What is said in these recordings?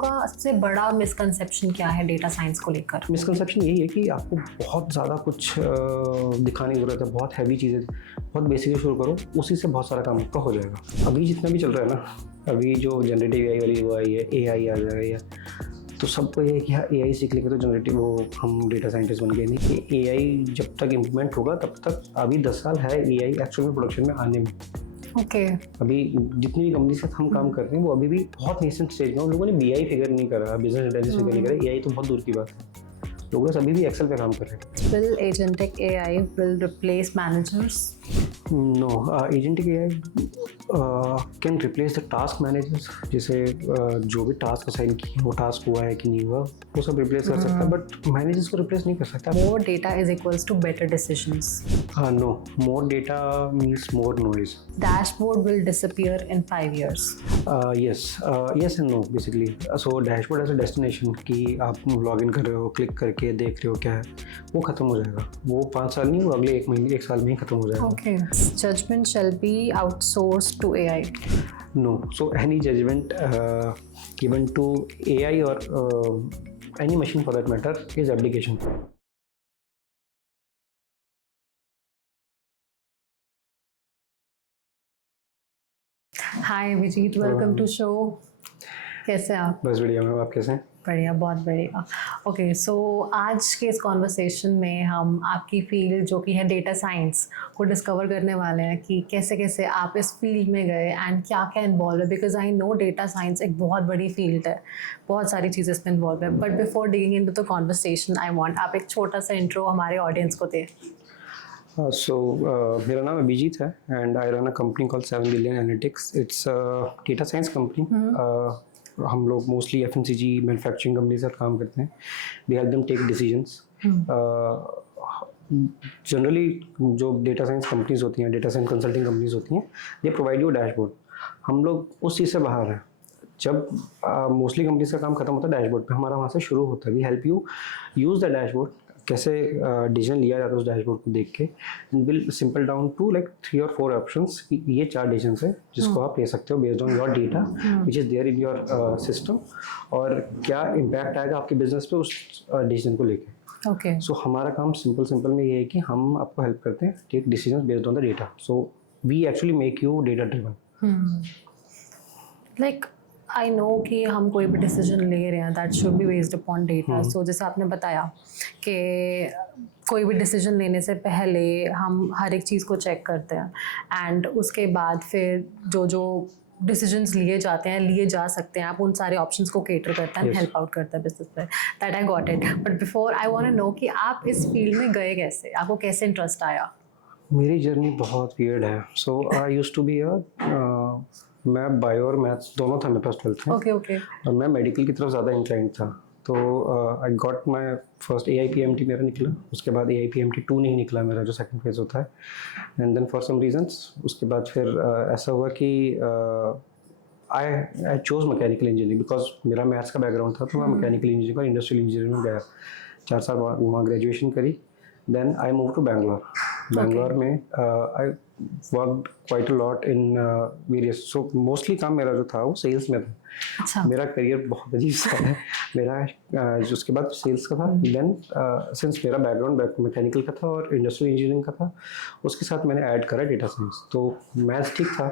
का सबसे बड़ा मिसकंसेप्शन क्या है डेटा साइंस को लेकर? मिसकंसेप्शन यही है कि आपको बहुत ज़्यादा कुछ दिखाने की ज़रूरत है, बहुत हैवी चीज़ें, बहुत बेसिक शुरू करो, उसी से बहुत सारा काम आपका हो जाएगा। अभी जितना भी चल रहा है ना, अभी जो जनरेटिव एआई वाली वो आई है, एआई आ जाएगा, तो सबको ये है कि हाँ एआई सीख लेंगे तो जनरेटिव वो हम डेटा साइंटिस्ट बन गए। नहीं, कि एआई जब तक इम्प्लीमेंट होगा तब तक, अभी 10 साल है एआई एक्चुअल में प्रोडक्शन में आने में। ओके। अभी जितनी भी कंपनी से हम काम कर रहे हैं वो अभी भी बहुत नेसेंट स्टेज में, उन लोगों ने बीआई फिगर नहीं करा, बिजनेस इंटेलिजेंस फिगर नहीं करा, एआई तो बहुत दूर की बात है। लोग बस अभी भी एक्सेल पे काम कर रहे हैं। Will agentic AI will replace managers? No, agentic AI can replace the task managers. जैसे जो भी टास्क असाइन किए, वो टास्क हुआ है कि नहीं हुआ, वो सब रिप्लेस कर सकता है, बट मैनेजर्स को रिप्लेस नहीं कर सकता। More data is equals to better decisions. No, more data means more noise. Dashboard will disappear in 5 years. Yes and no basically. So dashboard as a destination कि आप log in कर रहे हो, click करके देख रहे हो क्या है, वो खत्म हो जाएगा। वो 5 साल नहीं, वो अगले 1 महीने 1 साल में ही खत्म हो जाएगा। Okay. Judgment shall be outsourced to AI. No, so any judgment given to AI or any machine for that matter is abdication. Hi Vijit, welcome to show. कैसे हैं आप? बस बढ़िया मैम, आप कैसे हैं? बढ़िया, बहुत बढ़िया। ओके, सो आज के इस कॉन्वर्सेशन में हम आपकी फील्ड जो कि है डेटा साइंस को डिस्कवर करने वाले हैं कि कैसे कैसे आप इस फील्ड में गए एंड क्या क्या इन्वॉल्व है, because I know data science एक बहुत बड़ी फील्ड है, बहुत सारी चीज़ें इसमें इन्वॉल्व है। But before digging into the conversation I want आप एक छोटा सा इंट्रो हमारे ऑडियंस को दें। मेरा नाम अभिजीत है and I run a company called 7 billion analytics. It's data science company. हम लोग मोस्टली एफएमसीजी मैन्युफैक्चरिंग कंपनी के साथ काम करते हैं। We help them take decisions. Generally जो डेटा साइंस कंपनीज होती हैं, डेटा साइंस कंसल्टिंग कंपनीज होती हैं, दे प्रोवाइड यू डैशबोर्ड। हम लोग उस चीज़ से बाहर हैं। जब मोस्टली कंपनीज का काम खत्म होता है डैशबोर्ड पे, हमारा वहाँ से शुरू होता है। We help you use the dashboard, कैसे डिसीजन लिया जाता है उस डैशबोर्ड को देख के, and will simple down to like 3 और 4 ऑप्शंस। ये 4 डिसीजन है जिसको आप ले सकते हो based on your data which is there in your system, और क्या इम्पैक्ट आएगा आपके बिजनेस पे उस डिसीजन को लेके। ओके, सो हमारा काम सिंपल में ये है कि हम आपको हेल्प करते हैं take decision based on the data. So we actually make you data driven. Like I know कि हम कोई भी डिसीजन ले रहे हैं that should be based upon data. So जैसे आपने बताया कि कोई भी डिसीजन लेने से पहले हम हर एक चीज़ को चेक करते हैं एंड उसके बाद फिर जो डिसीजंस लिए जाते हैं, लिए जा सकते हैं, आप उन सारे ऑप्शंस को केटर करते हैं, हेल्प आउट करता है बिजनेस पे। That I got it. But before I want to know कि आप इस फील्ड में गए कैसे, आपको कैसे इंटरेस्ट आया? मेरी जर्नी बहुत वियर्ड है। सो आई यूज्ड टू बी मैं बायो और मैथ्स दोनों था मेरे पास 12th में। ओके। और मैं मेडिकल की तरफ ज़्यादा इंक्लाइंड था। तो I got my first AIPMT मेरा निकला। उसके बाद AIPMT 2 नहीं निकला मेरा, जो सेकंड फेज होता है। And then for some reasons उसके बाद फिर ऐसा हुआ कि I chose mechanical engineering because मेरा मैथ्स का बैकग्राउंड था। तो मैं मैकेनिकल इंजीनियरिंग और इंडस्ट्रियल इंजीनियरिंग में गया, 4 साल वहाँ ग्रेजुएशन करी। Then I move to Bangalore. Bangalore में I worked quite a lot in various. So mostly काम मेरा जो था वो सेल्स में था। अच्छा। मेरा करियर बहुत अजीब सा है मेरा। उसके बाद सेल्स का था। देन सिंस मेरा बैकग्राउंड मैकेनिकल का था और इंडस्ट्रियल इंजीनियरिंग का था, उसके साथ मैंने ऐड करा डेटा साइंस। तो मैथ्स ठीक था,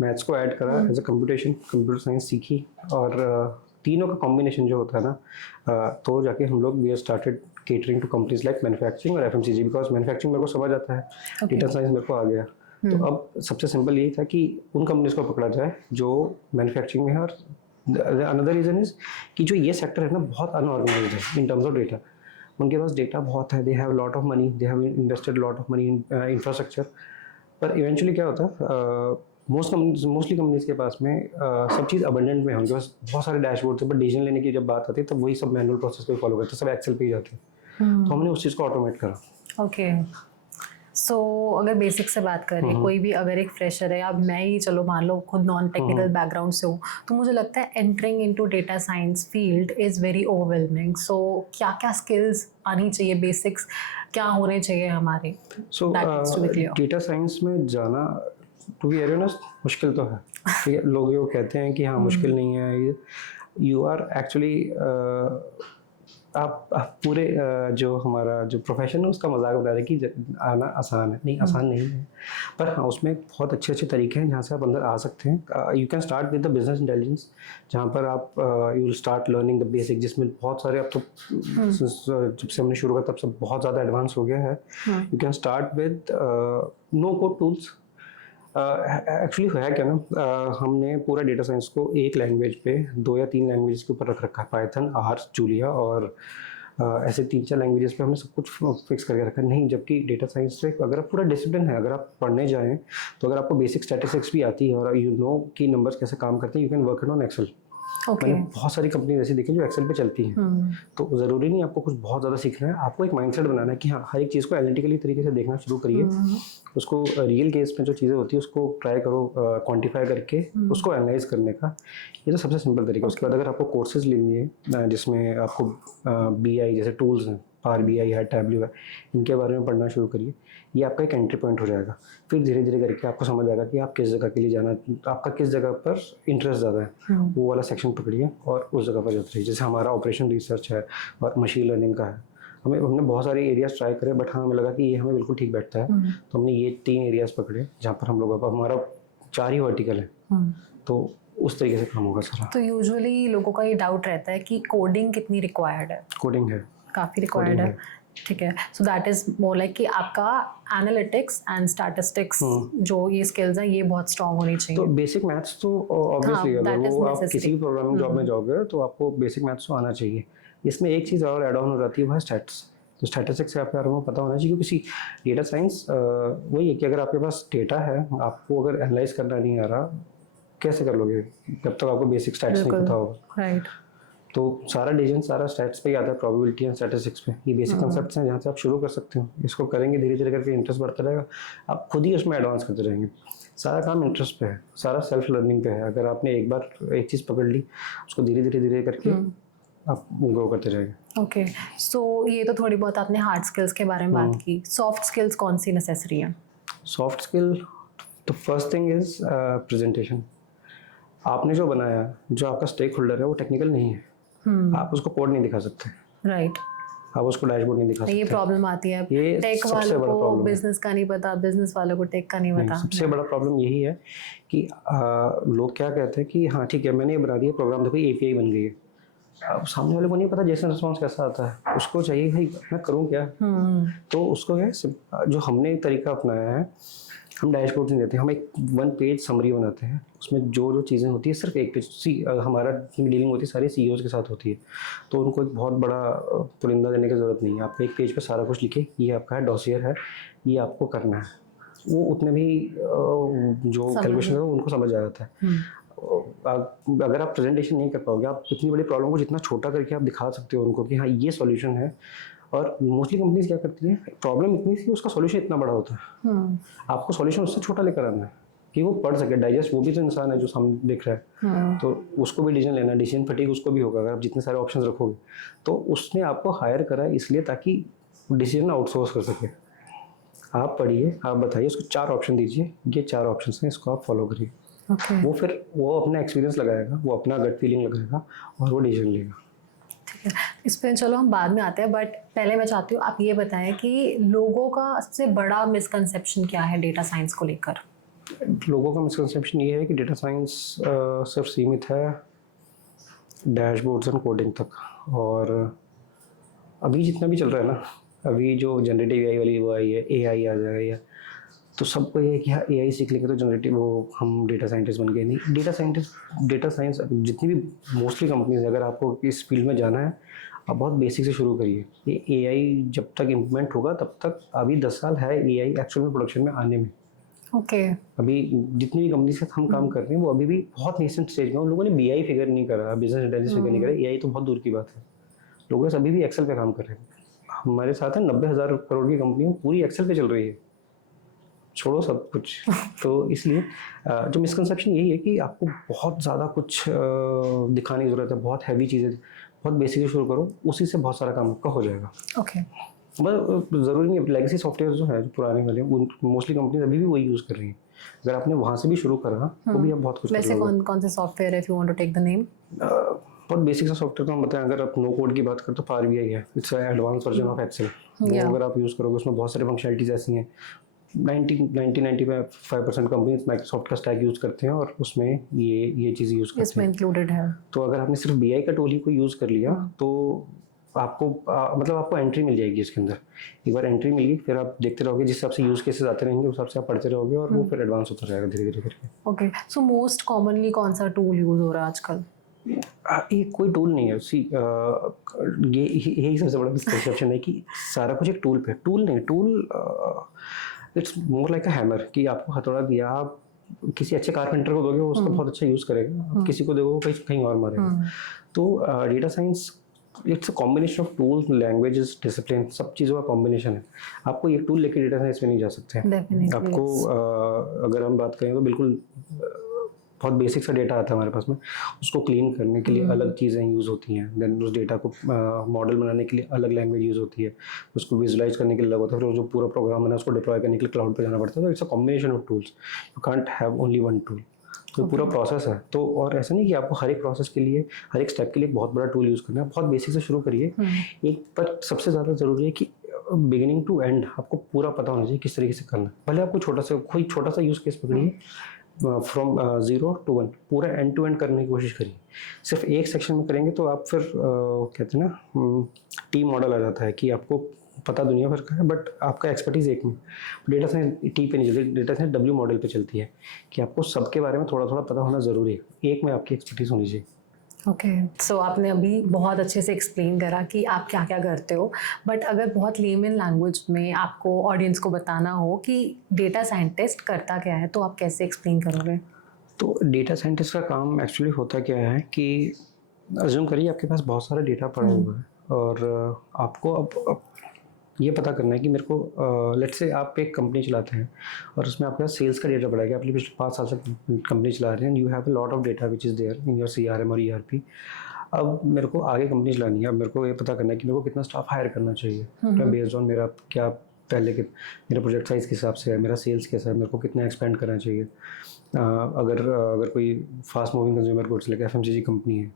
मैथ्स को ऐड करा एज अ कंप्यूटर साइंस सीखी, और तीनों का कॉम्बिनेशन जो होता है ना, तो जाके हम लोग we started catering to companies like manufacturing और FMCG। बिकॉज मैन्युफैक्चरिंग मेरे को समझ आता है, डेटा साइंस मेरे को आ गया। तो अब सबसे सिंपल यही था कि उन कंपनीज को पकड़ा जाए जो मैन्युफैक्चरिंग में है। और अनदर रीज़न इज़ कि जो ये सेक्टर है ना, बहुत अनऑर्गेनाइज्ड है इन टर्म्स ऑफ डेटा। उनके पास डेटा बहुत है, they have lot of money, they have invested lot of money in infrastructure. पर इवेंचुअली क्या होता है, मोस्टली कंपनीज के पास में सब चीज़ अबंडेंट में है। उनके पास बहुत सारे डैशबोर्ड थे, बट डिसीजन लेने की जब बात आती है तब वही सब मैनुअल प्रोसेस को फॉलो करते हैं, सब एक्सेल पे ही जाते हैं। तो हमने उस चीज़ को ऑटोमेट करा। ओके, सो अगर बेसिक से बात करें, कोई भी अगर एक फ्रेशर है, अब मैं ही चलो मान लो खुद नॉन टेक्निकल बैकग्राउंड से हूँ, तो मुझे लगता है entering into data science field is very overwhelming. So क्या क्या स्किल्स आनी चाहिए, बेसिक्स क्या होने चाहिए हमारे? सो डेटा साइंस में जाना टू बी वेरी ऑनेस्ट मुश्किल तो है। ठीक है, लोग ये कहते हैं कि हाँ मुश्किल नहीं है ये, यू आर एक्चुअली आप पूरे जो हमारा जो प्रोफेशन है उसका मजाक बना रहे हैं कि आना आसान है, नहीं आसान नहीं है, पर हाँ उसमें बहुत अच्छे अच्छे तरीके हैं जहाँ से आप अंदर आ सकते हैं. You can start with the business intelligence, जहाँ पर आप you will start learning the basic, जिसमें बहुत सारे अब तो जब से हमने शुरू किया तब से बहुत ज़्यादा एडवांस हो गया है. You can start with no code tools. Actually है क्या ना, हमने पूरा डेटा साइंस को एक लैंग्वेज पे 2 या 3 लैंग्वेज के ऊपर रख रखा है, पाइथन, आर, जूलिया और ऐसे 3-4 लैंग्वेजेस पे हमने सब कुछ फिक्स करके रखा है. नहीं, जबकि डेटा साइंस से अगर आप पूरा डिसिप्लिन है, अगर आप पढ़ने जाएँ तो अगर आपको बेसिक स्टैटिस्टिक्स भी आती है और यू नो कि नंबर्स कैसे काम करते हैं, you can work it on Excel. Okay. मैंने बहुत सारी कंपनी ऐसी देखी जो एक्सेल पे चलती हैं. तो ज़रूरी नहीं आपको कुछ बहुत ज़्यादा सीखना है, आपको एक माइंडसेट बनाना है कि हाँ हर एक चीज़ को एनालिटिकली तरीके से देखना शुरू करिए. उसको रियल केस में जो चीज़ें होती है उसको ट्राई करो क्वांटिफाई करके उसको एनालाइज करने का. ये तो सबसे सिंपल तरीका. उसके बाद अगर आपको कोर्सेज लेनी है जिसमें आपको BI जैसे टूल्स हैं, पावर BI है, टैबल्यू है, इनके बारे में पढ़ना शुरू करिए. ये आपका एक एंट्री पॉइंट हो जाएगा. फिर धीरे धीरे करके आपको समझ आएगा कि आप किस जगह के लिए जाना, आपका किस जगह पर इंटरेस्ट ज़्यादा है, वो वाला सेक्शन पकड़िए और उस जगह पर जाते रहिए. जैसे हमारा ऑपरेशन रिसर्च है और मशीन लर्निंग का है, हमने बहुत सारे एरियाज ट्राई करे, बट हाँ हमें लगा कि ये हमें बिल्कुल ठीक बैठता है. तो हमने ये 3 एरियाज पकड़े जहाँ पर हम लोग, अब हमारा 4 ही वर्टिकल है. तो उस तरीके से काम होगा सारा. तो यूजुअली लोगों का ये डाउट रहता है कि कोडिंग कितनी रिक्वायर्ड है. कोडिंग है, काफ़ी रिक्वायर्ड है. ठीक है. So that is more like कि आपका एनालिटिक्स एंड स्टैटिस्टिक्स जो ये स्किल्स हैं ये बहुत स्ट्रांग होनी चाहिए. तो बेसिक मैथ्स तो ऑब्वियसली अगर वो आप किसी भी प्रोग्रामिंग जॉब में जाओगे तो आपको बेसिक मैथ्स तो आना चाहिए. इसमें एक चीज़ और ऐड ऑन हो जाती है, वो है स्टैट्स. तो स्टैटिस्टिक्स से आपके बारे में पता होना चाहिए, क्योंकि किसी डेटा साइंस वही है कि अगर आपके पास डेटा है, आपको अगर एनालाइज करना नहीं आ रहा, कैसे कर लोगे जब तक आपको बेसिक स्टैट्स नहीं पता होगा. राइट. तो सारा डिसीजन सारा स्टैट्स पे ही आता है, प्रोबेबिलिटी एंड स्टैटिस्टिक्स पे. ये बेसिक कंसेप्ट्स हैं जहाँ से आप शुरू कर सकते हो. इसको करेंगे धीरे धीरे करके इंटरेस्ट बढ़ता रहेगा, आप खुद ही उसमें एडवांस करते रहेंगे. सारा काम इंटरेस्ट पे है, सारा सेल्फ लर्निंग पे है. अगर आपने एक बार एक चीज़ पकड़ ली, उसको धीरे धीरे धीरे करके आप ग्रो करते रहेंगे. ओके. सो ये तो थोड़ी बहुत आपने हार्ड स्किल्स के बारे में बात की. सॉफ्ट स्किल्स कौन सी नेसेसरी है? Soft skill, the first thing is presentation. आपने जो बनाया, जो आपका स्टेक होल्डर है वो टेक्निकल नहीं है. आप उसको कोड नहीं दिखा सकते. राइट. आप उसको डैशबोर्ड नहीं दिखा सकते. ये प्रॉब्लम आती है. ये टेक सबसे वालों बड़ा को प्रॉब्लम है. बिजनेस का नहीं पता, बिजनेस वालों को टेक का नहीं पता. सबसे बड़ा प्रॉब्लम यही है कि लोग क्या कहते हैं कि हाँ ठीक है मैंने ये बना दिया प्रोग्राम, देखो API बन गई है. अब सामने वाले को नहीं पता जेसन रिस्पॉन्स कैसा आता है, उसको चाहिए भाई मैं करूँ क्या. तो उसको है जो हमने तरीका अपनाया है, हम डैशबोर्ड नहीं देते, हम एक 1 पेज समरी बनाते हैं. उसमें जो जो चीज़ें होती है सिर्फ एक पेज. हमारा डीलिंग होती है सारी CEOs के साथ होती है, तो उनको एक बहुत बड़ा पुलिंदा देने की ज़रूरत नहीं है. आप एक पेज पे सारा कुछ लिखे, ये आपका है डॉसियर है, ये आपको करना है. वो उतने भी जो कैलकुलेशन है उनको समझ आ जाता है. अगर आप प्रेजेंटेशन नहीं कर पाओगे, आप इतनी बड़ी प्रॉब्लम को जितना छोटा करके आप दिखा सकते हो उनको कि हाँ ये सॉल्यूशन है. और मोस्टली कंपनीज क्या करती है, प्रॉब्लम इतनी सी उसका सॉल्यूशन इतना बड़ा होता है. आपको सॉल्यूशन उससे छोटा लेकर आना है कि वो पढ़ सके, डाइजेस्ट. वो भी तो इंसान है जो सामने दिख रहा है. तो उसको भी डिसीजन लेना है, डिसीजन फटीग उसको भी होगा अगर आप जितने सारे ऑप्शंस रखोगे. तो उसने आपको हायर करा है इसलिए ताकि डिसीजन आउटसोर्स कर सके. आप पढ़िए, आप बताइए, उसको 4 ऑप्शन दीजिए, ये 4 ऑप्शन हैं, इसको आप फॉलो करिए. वो फिर वो अपना एक्सपीरियंस लगाएगा, वो अपना गट फीलिंग लगाएगा और वो डिसीजन लेगा. ठीक है. इस पर चलो हम बाद में आते हैं, बट पहले मैं चाहती हूँ आप ये बताएं कि लोगों का सबसे बड़ा मिसकंसेप्शन क्या है डेटा साइंस को लेकर. लोगों का मिसकंसेप्शन ये है कि डेटा साइंस सिर्फ सीमित है डैशबोर्ड्स एंड कोडिंग तक. और अभी जितना भी चल रहा है ना, अभी जो जनरेटिव AI वाली वो आई है, AI आ जाएगा, तो सबको ये है कि हाँ AI सीख लेंगे तो जनरेटिव वो हम डेटा साइंटिस्ट बन गए. नहीं, डेटा साइंस जितनी भी मोस्टली कंपनीज है, अगर आपको इस फील्ड में जाना है आप बहुत बेसिक से शुरू करिए. ये AI जब तक इम्प्लीमेंट होगा तब तक, अभी 10 साल है AI एक्चुअल में प्रोडक्शन में आने में. ओके. अभी जितनी भी कंपनी से हम काम कर रहे हैं वो अभी भी बहुत नेसेंट स्टेज में. उन लोगों ने BI फिगर नहीं करा, बिजनेस इंटेलिजेंस फिगर नहीं करा, AI तो बहुत दूर की बात है. लोग अभी भी एक्सेल पे काम कर रहे हैं. हमारे साथ है 90,000 करोड़ की कंपनी पूरी एक्सेल पे चल रही है, छोड़ो सब कुछ. तो इसलिए जो मिसकंसेप्शन यही है कि आपको बहुत ज़्यादा कुछ दिखाने की ज़रूरत है, बहुत हैवी चीज़ें, बहुत बेसिक से शुरू करो, उसी से बहुत सारा काम आपका हो जाएगा. ओके. बस ज़रूरी नहीं है. लेगेसी सॉफ्टवेयर जो है, जो पुराने वाले, मोस्टली कंपनीज अभी भी वही यूज़ कर रही हैं. अगर आपने वहाँ से भी शुरू करा तो भी आप बहुत कुछ. वैसे कौन कौन से सॉफ्टवेयर है, if you want to take the name? बहुत बेसिक सा सॉफ्टवेयर तो हम बताएं, अगर आप नो कोड की बात करें तो पावर BI है, it's advance version of Excel. वो अगर आप यूज़ करोगे उसमें बहुत सारी फंक्शनलिटीज ऐसी हैं। 95% कंपनीज माइक्रोसॉफ्ट का स्टैक यूज़ करते हैं और उसमें ये चीज़ यूज़ करते इसमें हैं। इंक्लूडेड है। तो अगर आपने सिर्फ BI का टूल ही कोई यूज़ कर लिया तो आपको मतलब आपको एंट्री मिल जाएगी इसके अंदर। एक बार एंट्री मिल गई फिर आप देखते रहोगे, जिस हिसाब से यूज़ केसेस आते रहेंगे उस हिसाब से आप पढ़ते रहोगे और वो फिर एडवांस होता जाएगा धीरे धीरे करके। ओके, सो मोस्ट कॉमनली कौन सा टूल यूज़ हो रहा है आजकल? ये कोई टूल नहीं है, सी ये यही सबसे बड़ा मिसकंसेप्शन है कि सारा कुछ एक टूल पे। टूल नहीं, tool it's more like a hammer, कि आपको हथौड़ा दिया, आप किसी अच्छे कारपेंटर को दोगे वो उसका बहुत अच्छा यूज़ करेगा, आप किसी को दोगे वो कहीं कहीं और मारेगा। तो data science it's a combination of tools, languages, discipline, सब चीज़ों का कॉम्बिनेशन है। आपको एक टूल लेके डेटा साइंस में नहीं जा सकते। Definitely, आपको अगर हम बात करें तो बिल्कुल बहुत बेसिक सा डेटा आता है हमारे पास में, उसको क्लीन करने के लिए अलग चीज़ें यूज़ होती हैं। देन उस डेटा को मॉडल बनाने के लिए अलग लैंग्वेज यूज़ होती है, उसको विजुलाइज करने के लिए अलग होता है, फिर जो पूरा प्रोग्राम है उसको डिप्लॉय करने के लिए क्लाउड पे जाना पड़ता है। तो it's a combination of tools, you can't have only one tool. तो पूरा प्रोसेस है। तो और ऐसा नहीं कि आपको हर एक प्रोसेस के लिए, हर एक स्टेप के लिए बहुत बड़ा टूल यूज़ करना है। बहुत बेसिक से शुरू करिए एक, पर सबसे ज़्यादा ज़रूरी है कि बिगिनिंग टू एंड आपको पूरा पता होना चाहिए किस तरीके से करना है। भले आपको कोई छोटा सा यूज़ केस पकड़िए, फ्रॉम 0 to 1 पूरा एंड टू एंड करने की कोशिश करिए। सिर्फ एक सेक्शन में करेंगे तो आप फिर कहते हैं ना टी मॉडल आ जाता है कि आपको पता दुनिया भर का है बट आपका एक्सपर्टीज एक में। डेटा साइंस टी पे नहीं चलती, डेटा साइंस W मॉडल पे चलती है कि आपको सबके बारे में थोड़ा थोड़ा पता होना ज़रूरी है, एक में आपकी एक्सपर्टीज होनी चाहिए। ओके, सो आपने अभी बहुत अच्छे से एक्सप्लेन करा कि आप क्या क्या करते हो, बट अगर बहुत लेमन लैंग्वेज में आपको ऑडियंस को बताना हो कि डेटा साइंटिस्ट करता क्या है तो आप कैसे एक्सप्लेन करोगे? तो डेटा साइंटिस्ट का काम एक्चुअली होता क्या है कि अज्यूम करिए आपके पास बहुत सारा डेटा पड़ा हुआ है और आपको अब ये पता करना है कि मेरे को लेट्स से आप एक कंपनी चलाते हैं और उसमें आपके पास सेल्स का डेटा पड़ा है कि आप पिछले 5 साल से कंपनी चला रहे हैं, you have a lot of data which is there in your CRM और ERP। अब मेरे को आगे कंपनी चलानी है, अब मेरे को ये पता करना है कि मेरे को कितना स्टाफ हायर करना चाहिए, तो बेस्ड ऑन मेरा क्या पहले के मेरा प्रोजेक्ट साइज़ के हिसाब से है, मेरा सेल्स कैसा है, मेरे को कितना एक्सपेंड करना चाहिए। अगर कोई fast moving consumer goods like FMCG company है,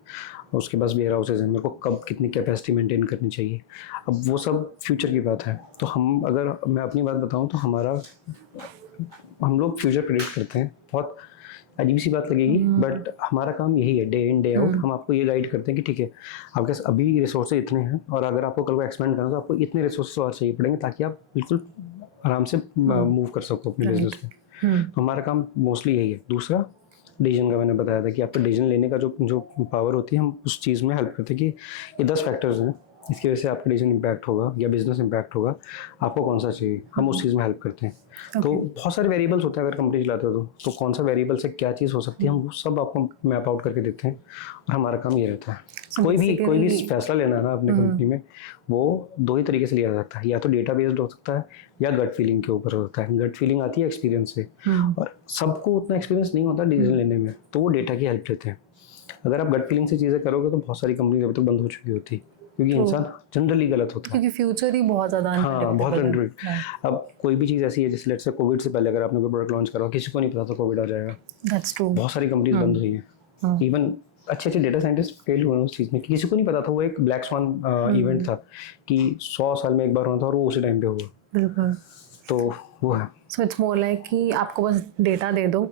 उसके पास वेयर हाउसेज हैं, मेरे को कब कितनी कैपेसिटी मेंटेन करनी चाहिए। अब वो सब फ्यूचर की बात है। तो अगर मैं अपनी बात बताऊं तो हम लोग फ्यूचर प्रेडिक्ट करते हैं। बहुत अजीब सी बात लगेगी बट हमारा काम यही है, डे इन डे आउट हम आपको ये गाइड करते हैं कि ठीक है आपके पास अभी रिसोर्सेज इतने हैं और अगर आपको कल को एक्सपेंड करना तो आपको इतने रिसोर्सेज और चाहिए पड़ेंगे ताकि आप बिल्कुल आराम से मूव कर सको अपने बिजनेस में। तो हमारा काम मोस्टली यही है। दूसरा डिसीजन का मैंने बताया था कि आपको डिसीजन लेने का जो पावर होती है, हम उस चीज़ में हेल्प करते हैं कि ये 10 फैक्टर्स हैं, इसकी वजह से आपका डिसीजन इम्पैक्ट होगा या बिजनेस इम्पैक्ट होगा, आपको कौन सा चाहिए, हम उस चीज़ में हेल्प करते हैं। तो बहुत सारे वेरिएबल्स होते हैं अगर कंपनी चलाते हो तो कौन सा वेरिएबल से क्या चीज़ हो सकती है, हम वो सब आपको मैप आउट करके देते हैं और हमारा काम ये रहता है। कोई भी फैसला लेना है ना अपनी कंपनी में, वो 2 ही तरीके से लिया जा सकता है, या तो डेटा बेस्ड हो सकता है या गट फीलिंग के ऊपर होता है। गट फीलिंग आती है एक्सपीरियंस से और सबको उतना एक्सपीरियंस नहीं होता डिसीजन लेने में, तो वो डेटा की हेल्प लेते हैं। अगर आप गट फीलिंग से चीज़ें करोगे तो बहुत सारी कंपनी अभी तक बंद हो चुकी होती है क्योंकि इंसान जनरली गलत होता है, क्योंकि फ्यूचर ही बहुत ज़्यादा हाँ बहुत अनप्रेडिक्टेबल है। अब कोई भी चीज़ ऐसी है जैसे लेट्स से कोविड से पहले अगर आपने कोई प्रोडक्ट लॉन्च करा, किसी को नहीं पता था कोविड आ जाएगा। That's true. बहुत सारी कंपनीज बंद हुई हैं, इवन अच्छे डेटा साइंटिस्ट फेल हुए उस चीज़ में कि किसी को नहीं पता था। वो एक ब्लैक स्वान इवेंट था कि 100 साल में एक बार होना था और वो उसी टाइम पे हुआ। बिल्कुल, तो वो है। सो इट्स मोर लाइक कि आपको बस डेटा दे दो,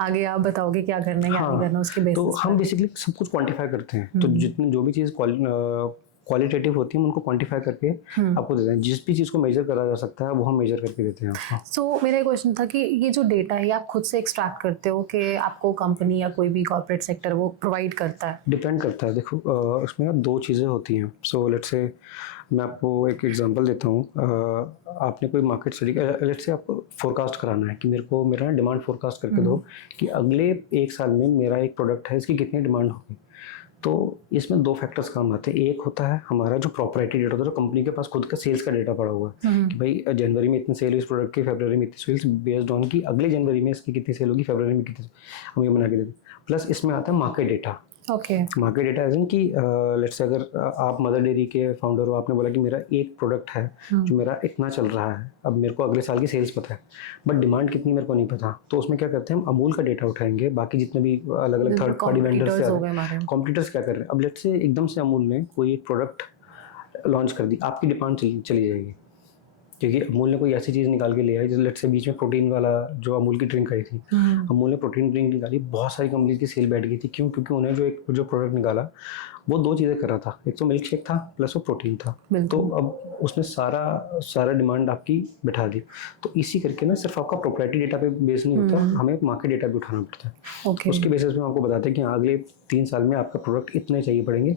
आगे आप बताओगे क्या करना है क्या नहीं करना, उसके बेसिस तो हम बेसिकली सब कुछ क्वांटिफाई करते हैं। तो जितनी जो भी चीज़ क्वालिटेटिव होती है हम उनको क्वांटिफाई करके आपको देते हैं। जिस भी चीज़ को मेजर करा जा सकता है वो हम मेजर करके देते हैं आपको। सो मेरा क्वेश्चन था कि ये जो डेटा है आप खुद से एक्सट्रैक्ट करते हो कि आपको कंपनी या कोई भी कॉर्पोरेट सेक्टर वो प्रोवाइड करता है? डिपेंड करता है। देखो इसमें ना 2 चीज़ें होती हैं। सो लेट्स से मैं आपको एक एग्जांपल देता हूँ। आपने कोई मार्केट स्टडी, लेट्स से आपको फोरकास्ट कराना है कि मेरा ना डिमांड फोरकास्ट करके दो कि अगले 1 साल में मेरा एक प्रोडक्ट है इसकी कितनी डिमांड होगी। तो इसमें 2 फैक्टर्स काम आते हैं। एक होता है हमारा जो प्रॉपर्टी डेटा होता है, कंपनी के पास खुद का सेल्स का डेटा पड़ा हुआ है कि भाई जनवरी में इतनी सेल हुई इस प्रोडक्ट की, फरवरी में इतनी सेल्स, बेस्ड ऑन कि अगले जनवरी में इसकी कितनी सेल होगी, फरवरी में कितनी, हम ये बना के देते हैं। प्लस इसमें आता है market data okay. Market data as in कि लेट्स से अगर आप मदर डेयरी के फाउंडर हो, आपने बोला कि मेरा एक प्रोडक्ट है जो मेरा इतना चल रहा है, अब मेरे को अगले साल की सेल्स पता है बट डिमांड कितनी मेरे को नहीं पता, तो उसमें क्या करते हैं हम अमूल का डेटा उठाएंगे, बाकी जितने भी अलग अलग थर्ड पार्टी वेंडर्स हो गए से हमारे। कॉम्पिटिटर्स क्या कर रहे हैं। अब लेट्स से एकदम से अमूल ने कोई एक प्रोडक्ट लॉन्च कर दी, आपकी डिमांड चली जाएगी, क्योंकि अमूल ने कोई ऐसी चीज़ निकाल के ले आई, जैसे लेट्स से बीच में प्रोटीन वाला जो अमूल की ड्रिंक आई थी, अमूल ने प्रोटीन ड्रिंक निकाली, बहुत सारी कंपनी की सेल बैठ गई थी। क्यों? क्योंकि उन्हें जो प्रोडक्ट निकाला वो दो चीज़ें कर रहा था, एक तो मिल्क शेक था प्लस वो प्रोटीन था, तो अब उसने सारा डिमांड आपकी बिठा दी। तो इसी करके ना सिर्फ आपका प्रोप्राइटरी डेटा पे बेस नहीं होता, हमें मार्केट डेटा भी उठाना पड़ता है। उसके बेसिस पे हम आपको बताते हैं कि अगले 3 साल में आपका प्रोडक्ट इतने चाहिए पड़ेंगे।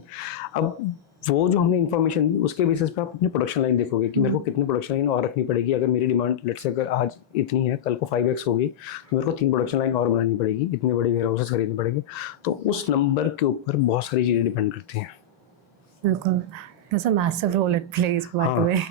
अब वो जो हमने इन्फॉर्मेशन दी उसके बेसिस पे आप अपनी प्रोडक्शन लाइन देखोगे कि मेरे को कितनी प्रोडक्शन लाइन और रखनी पड़ेगी। अगर मेरी डिमांड लेट्स से अगर आज इतनी है, कल को 5x होगी, तो मेरे को 3 प्रोडक्शन लाइन और बनानी पड़ेगी, इतने बड़े वेयर हाउसेस खरीदने पड़ेंगे। तो उस नंबर के ऊपर बहुत सारी चीज़ें डिपेंड करती हैं। बिल्कुल, there's a massive role it plays by the way.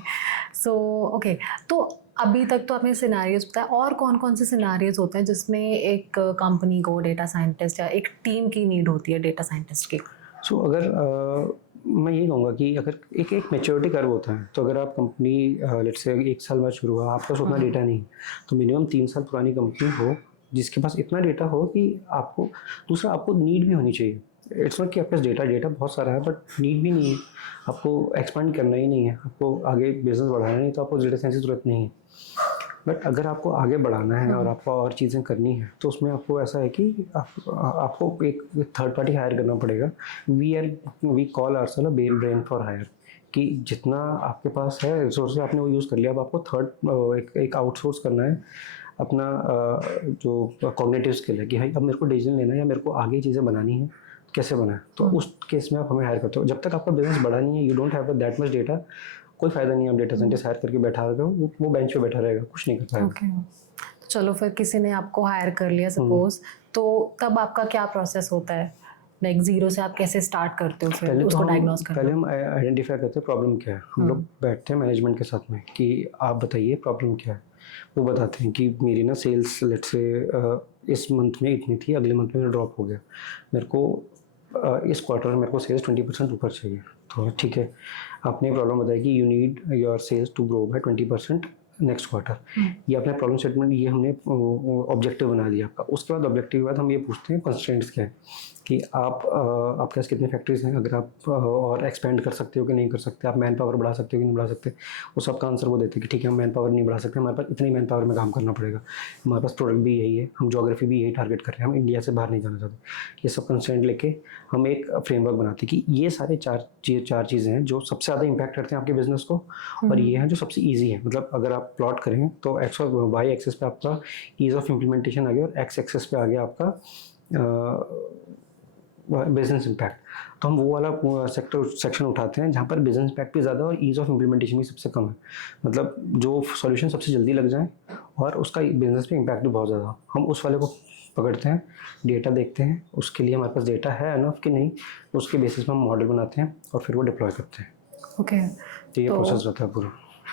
So okay, तो अभी तक तो आपने सिनेरियोज बताया, और कौन कौन से सिनेरियोज होते हैं जिसमें एक कंपनी को डेटा साइंटिस्ट या एक टीम की नीड होती है डेटा साइंटिस्ट की? सो अगर मैं ये कहूँगा कि अगर एक मैच्योरिटी कर्व होता है, तो अगर आप कंपनी लेट्स से 1 साल बाद शुरू हुआ, आपके पास उतना डेटा नहीं, तो मिनिमम 3 साल पुरानी कंपनी हो जिसके पास इतना डेटा हो कि आपको दूसरा आपको नीड भी होनी चाहिए। इट्स नॉट कि आपके पास डेटा बहुत सारा है बट नीड भी नहीं है, आपको एक्सपांड करना ही नहीं है, आपको आगे बिजनेस बढ़ाना नहीं, तो आपको डेटा साइंस की ज़रूरत नहीं है। बट अगर आपको आगे बढ़ाना है और आपको और चीज़ें करनी है, तो उसमें आपको ऐसा है कि आपको एक थर्ड पार्टी हायर करना पड़ेगा। We call ourselves a brain for hire, कि जितना आपके पास है रिसोर्स आपने वो यूज़ कर लिया, अब आपको एक आउटसोर्स करना है अपना जो कॉग्निटिव स्किल है कि भाई अब मेरे को डिसीजन लेना है या मेरे को आगे चीज़ें बनानी है, कैसे बनाए। तो उस केस में आप हमें हायर करते हो। जब तक आपका बिजनेस बढ़ा नहीं है, you don't have that much data, कोई फ़ायदा नहीं है आप डेटा साइंटिस्ट हायर करके बैठा रहे हो, वो बेंच पे बैठा रहेगा, कुछ नहीं कर पाएगा। ओके, चलो फिर किसी ने आपको हायर कर लिया सपोज, तो तब आपका क्या प्रोसेस होता है? लाइक जीरो से आप कैसे स्टार्ट करते हो फिर उसको डायग्नोस करते हो? पहले हम आइडेंटिफाई करते हैं प्रॉब्लम क्या है। हम लोग बैठते हैं मैनेजमेंट के साथ में कि आप बताइए प्रॉब्लम क्या है। वो बताते हैं कि मेरी ना सेल्स लेट्स से इस मंथ में इतनी थी, अगले मंथ में ड्रॉप हो गया, मेरे को इस क्वार्टर में मेरे को सेल्स 20% ऊपर चाहिए। तो ठीक है, आपने प्रॉब्लम बताई कि you need your sales to grow by 20% next quarter. ये अपना प्रॉब्लम स्टेटमेंट, ये हमने ऑब्जेक्टिव बना दिया आपका। उसके बाद ऑब्जेक्टिव के बाद हम ये पूछते हैं कंस्ट्रेंट्स क्या है, कि आपके पास कितने फैक्ट्रीज हैं, अगर आप और एक्सपेंड कर सकते हो कि नहीं कर सकते, आप मैन पावर बढ़ा सकते हो कि नहीं बढ़ा सकते। वो सबका आंसर वो देते हैं कि ठीक है हम मैन पावर नहीं बढ़ा सकते, हमारे पास इतनी मैन पावर में काम करना पड़ेगा, हमारे पास प्रोडक्ट भी यही है, हम ज्योग्राफी भी यही टारगेट कर रहे हैं, हम इंडिया से बाहर नहीं जाना चाहते। ये सब कंस्ट्रेंट लेके हम एक फ्रेमवर्क बनाते हैं कि ये सारे चार चीज़ें हैं जो सबसे ज़्यादा इंपैक्ट करते हैं आपके बिजनेस को, और ये हैं जो सबसे ईजी है। मतलब अगर आप प्लॉट करें तो एक्स और वाई एक्सेस पे आपका ईज ऑफ इम्प्लीमेंटेशन आ गया और एक्स एक्सेस पे आ गया आपका बिजनेस इम्पैक्ट। तो हम वो वाला सेक्शन उठाते हैं जहाँ पर बिजनेस इम्पैक्ट भी ज़्यादा और ईज़ ऑफ इम्प्लीमेंटेशन भी सबसे कम है। मतलब जो सॉल्यूशन सबसे जल्दी लग जाए और उसका बिजनेस पे इम्पैक्ट भी बहुत ज़्यादा, हम उस वाले को पकड़ते हैं, डेटा देखते हैं, उसके लिए हमारे पास डेटा है एनफ कि नहीं, उसके बेसिस पे हम मॉडल बनाते हैं और फिर वो डिप्लॉय करते हैं। ओके, तो ये प्रोसेस रहता है पूरा।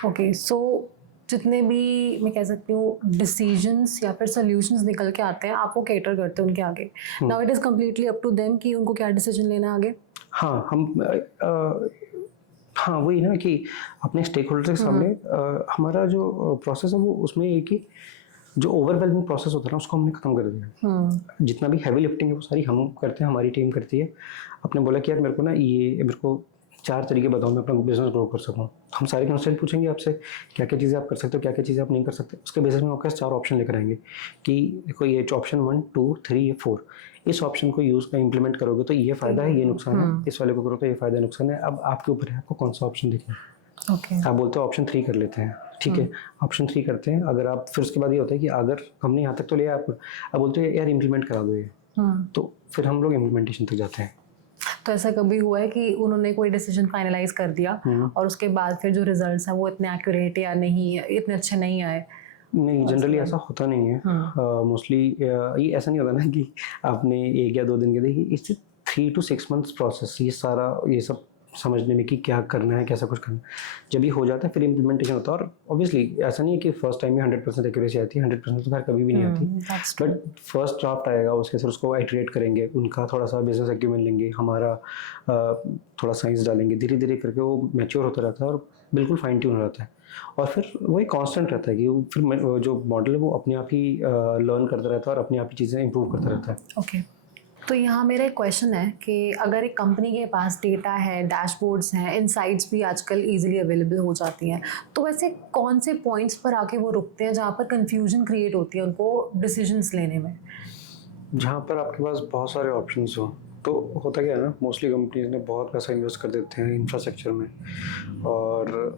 ओके, सो जितने भी मैं कह सकती हूँ डिसीजंस या फिर सोल्यूशंस निकल के आते हैं, आप वो कैटर करते हैं उनके आगे। Now it is completely up to them कि उनको क्या डिसीजन लेना है आगे। हाँ वही ना कि अपने स्टेक होल्डर के सामने हमारा जो प्रोसेस है वो उसमें एक ही जो ओवरवेलमिंग प्रोसेस होता है ना उसको हमने ख़त्म कर दिया। जितना भी हैवी लिफ्टिंग है वो सारी हम करते हैं, हमारी टीम करती है। आपने बोला कि यार मेरे को ना मेरे को 4 तरीके बताओ मैं अपना बिजनेस ग्रो कर सकूँ, हम सारे कंस्ट्रेंट पूछेंगे आपसे, क्या क्या चीज़ें आप कर सकते हो, क्या क्या चीज़ें आप नहीं कर सकते। उसके बेसिस में आपके पास 4 ऑप्शन लेकर आएंगे कि देखो ये ऑप्शन 1, 2, 3 या 4, इस ऑप्शन को यूज़ कर इम्प्लीमेंट करोगे तो ये फ़ायदा है, ये नुकसान है, इस वाले को करो तो ये फ़ायदा नुकसान है। अब आपके ऊपर है आपको कौन सा ऑप्शन देखना है। ओके, आप बोलते हो ऑप्शन 3 कर लेते हैं, ठीक है ऑप्शन 3 करते हैं। अगर आप फिर उसके बाद ये होता है कि अगर हमने यहाँ तक तो लिया, आप बोलते हो यार इम्प्लीमेंट करा दो ये, तो फिर हम लोग इम्प्लीमेंटेशन तक जाते हैं। तो ऐसा कभी हुआ है कि उन्होंने कोई डिसीजन फाइनलाइज कर दिया और उसके बाद फिर जो रिजल्ट्स हैं वो इतने एक्यूरेट या नहीं, इतने अच्छे नहीं आए? नहीं, जनरली ऐसा होता नहीं है। मोस्टली ये ऐसा नहीं होता ना कि आपने 1 या 2 दिन के देखिए, इट्स 3 to 6 months प्रोसेस। ये सब समझने में कि क्या करना है, कैसा कुछ करना है। जब ये हो जाता है फिर इम्प्लीमेंटेशन होता है। और ऑब्वियसली ऐसा नहीं है कि फर्स्ट टाइम में 100% एक्यूरेसी आती है, 100% तो खैर कभी भी नहीं आती, that's true. But first draft आएगा, उसके फिर उसको आइटरेट करेंगे, उनका थोड़ा सा बिजनेस एक्यूमेंट लेंगे, हमारा थोड़ा साइंस डालेंगे, धीरे धीरे करके वो मैच्योर होता रहता है और बिल्कुल फाइन ट्यून रहता है। और फिर वही कांस्टेंट रहता है कि फिर जो मॉडल है वो अपने आप ही लर्न करता रहता है और अपने आप ही चीज़ें इंप्रूव करता रहता है। ओके, तो यहाँ मेरा एक क्वेश्चन है कि अगर एक कंपनी के पास डेटा है, डैशबोर्ड्स हैं, इनसाइट्स भी आजकल इजीली अवेलेबल हो जाती हैं, तो वैसे कौन से पॉइंट्स पर आके वो रुकते हैं जहाँ पर कंफ्यूजन क्रिएट होती है उनको डिसीजंस लेने में? जहाँ पर आपके पास बहुत सारे ऑप्शंस हो, तो होता क्या है ना, मोस्टली कंपनीज ने बहुत पैसा इन्वेस्ट कर देते हैं इंफ्रास्ट्रक्चर में, और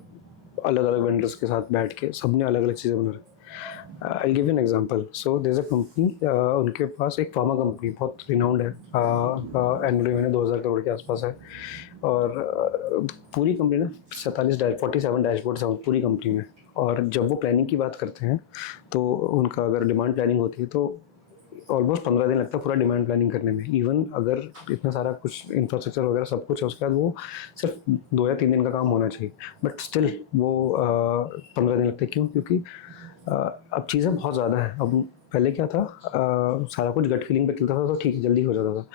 अलग अलग वेंडर्स के साथ बैठ के सब ने अलग अलग चीज़ें बना रखी। I give an example. So there is a company, उनके पास एक फार्मा कंपनी बहुत रिनाउंड है, एनुअल रेवेन्यू 2000 करोड़ के आसपास है, और पूरी कंपनी ना 47 डैशबोर्ड्स हैं पूरी कंपनी में। और जब वो प्लानिंग की बात करते हैं तो उनका अगर डिमांड प्लानिंग होती है तो ऑलमोस्ट 15 दिन लगता है पूरा डिमांड प्लानिंग करने में। इवन अगर इतना सारा कुछ इंफ्रास्ट्रक्चर वगैरह सब कुछ है, उसके बाद वो सिर्फ 2 या 3 दिन का काम होना चाहिए, बट स्टिल वो 15 दिन लगते हैं। क्यों? क्योंकि अब चीज़ें बहुत ज़्यादा हैं। अब पहले क्या था, सारा कुछ गट फीलिंग पे चलता था तो ठीक है, जल्दी हो जाता था।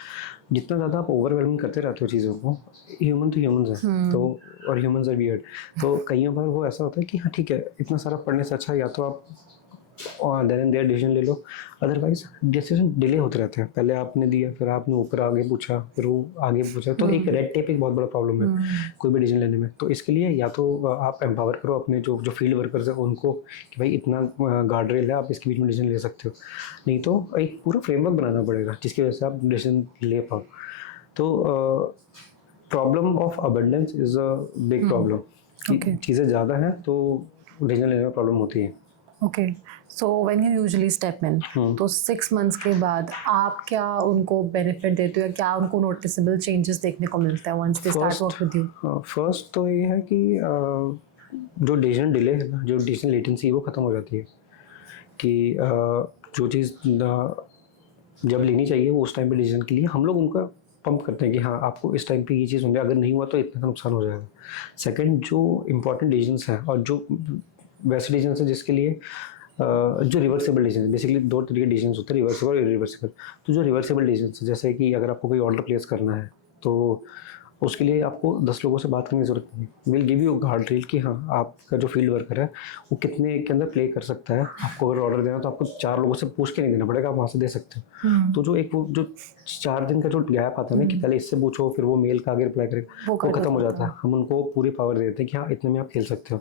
जितना ज़्यादा आप ओवरवेलमिंग करते रहते हो चीज़ों को, ह्यूमन तो ह्यूमंस हैं, तो और ह्यूमंस आर वियर्ड, तो कई बार वो ऐसा होता है कि हाँ ठीक है, इतना सारा पढ़ने से अच्छा या तो आप देन एंड देयर डिसीजन ले लो, अदरवाइज डिसीजन डिले होते रहते हैं। पहले आपने दिया, फिर आपने ऊपर आगे पूछा, फिर वो आगे पूछा, तो एक रेड टेप एक बहुत बड़ा प्रॉब्लम है कोई भी डिसीजन लेने में। तो इसके लिए या तो आप एम्पावर करो अपने जो फील्ड वर्कर्स हैं उनको कि भाई इतना गार्ड रेल है, आप इसके बीच में डिसीजन ले सकते हो, नहीं तो एक पूरा फ्रेमवर्क बनाना पड़ेगा जिसकी वजह से आप डिसीजन ले पाओ। तो problem of abundance is a big problem. चीज़ें ज़्यादा हैं तो डिसीजन लेने में प्रॉब्लम होती है। Okay, so when you usually step in, तो 6 मंथ्स के बाद आप क्या उनको बेनिफिट देते हो या क्या उनको नोटिसेबल चेंजेस देखने को मिलता है once they start work with you? First तो ये है कि जो डिसीजन डिले है ना, जो डिसीजन लेटेंसी है वो ख़त्म हो जाती है। कि जो चीज़ जब लेनी चाहिए वो उस टाइम पे डिसीजन के लिए हम लोग उनका पंप करते हैं कि हाँ आपको इस टाइम पे ये चीज़ होंगी, अगर नहीं हुआ तो इतना नुकसान हो जाएगा। सेकंड, जो इम्पोर्टेंट डिसीजंस हैं और जो वैसे डिसीजंस हैं जिसके लिए जो रिवर्सेबल डिसीजन, बेसिकली 2 तरीके के डिसीजंस होते हैं, रिवर्सेबल और इरिवर्सेबल। तो जो रिवर्सेबल डिसीजंस, जैसे कि अगर आपको कोई ऑर्डर प्लेस करना है तो उसके लिए आपको 10 लोगों से बात करने की ज़रूरत नहीं है। Will give you guard reel कि हाँ आपका जो फील्ड वर्कर है वो कितने के अंदर प्ले कर सकता है। आपको अगर ऑर्डर देना है तो आपको 4 लोगों से पूछ के नहीं देना पड़ेगा, आप वहाँ से दे सकते हो। तो जो एक वो जो 4 दिन का जो गैप आता है ना कि पहले इससे पूछो फिर वो मेल का आगे रिप्लाई करेगा, वो खत्म हो जाता है। हम उनको पूरी पावर दे देते हैं कि हाँ इतने में आप खेल सकते हो।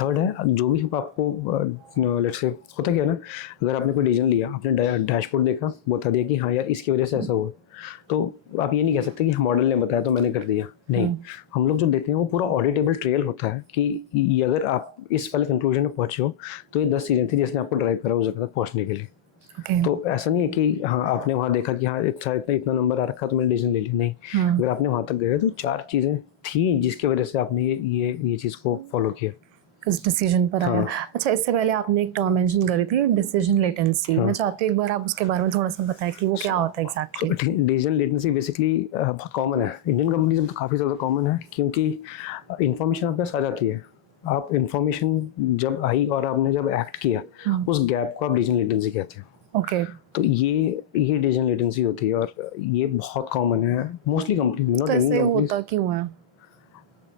थर्ड है, जो भी आपको लेट्स से होता क्या है ना, अगर आपने कोई डिसीजन लिया, आपने डैशबोर्ड देखा, बता दिया कि हाँ यार इसकी वजह से ऐसा हुआ, तो आप ये नहीं कह सकते कि मॉडल ने बताया तो मैंने कर दिया। नहीं, हम लोग जो देते हैं वो पूरा ऑडिटेबल ट्रेल होता है कि ये अगर आप इस वाले कंक्लूजन में पहुंचे हो तो ये 10 चीज़ें थी जिसने आपको ड्राइव करा उस जगह तक पहुंचने के लिए। तो ऐसा नहीं है कि हाँ आपने वहाँ देखा कि हाँ इतना नंबर आ रखा तो मैंने डिसीजन ले लिया। नहीं, अगर आपने वहाँ तक गए तो 4 चीज़ें थी जिसकी वजह से आपने ये चीज़ को फॉलो किया, इस डिसीजन पर आया। अच्छा, इससे पहले आपने एक टर्म मेंशन करी थी, डिसीजन लेटेंसी। मैं चाहती हूँ एक बार आप उसके बारे में थोड़ा सा बताएं कि वो क्या होता है एग्जैक्टली। डिसीजन लेटेंसी बेसिकली बहुत कॉमन है इंडियन कंपनीज में, तो काफ़ी ज़्यादा कॉमन है क्योंकि इंफॉर्मेशन आपके पास आ जाती है। आप इंफॉर्मेशन जब आई और आपने जब एक्ट किया, उस गैप को आप डिसीजन लेटेंसी कहते हैं। ओके, तो ये डिसीजन लेटेंसी होती है और ये बहुत कॉमन है मोस्टली कंपनी में। कैसे होता क्यों है?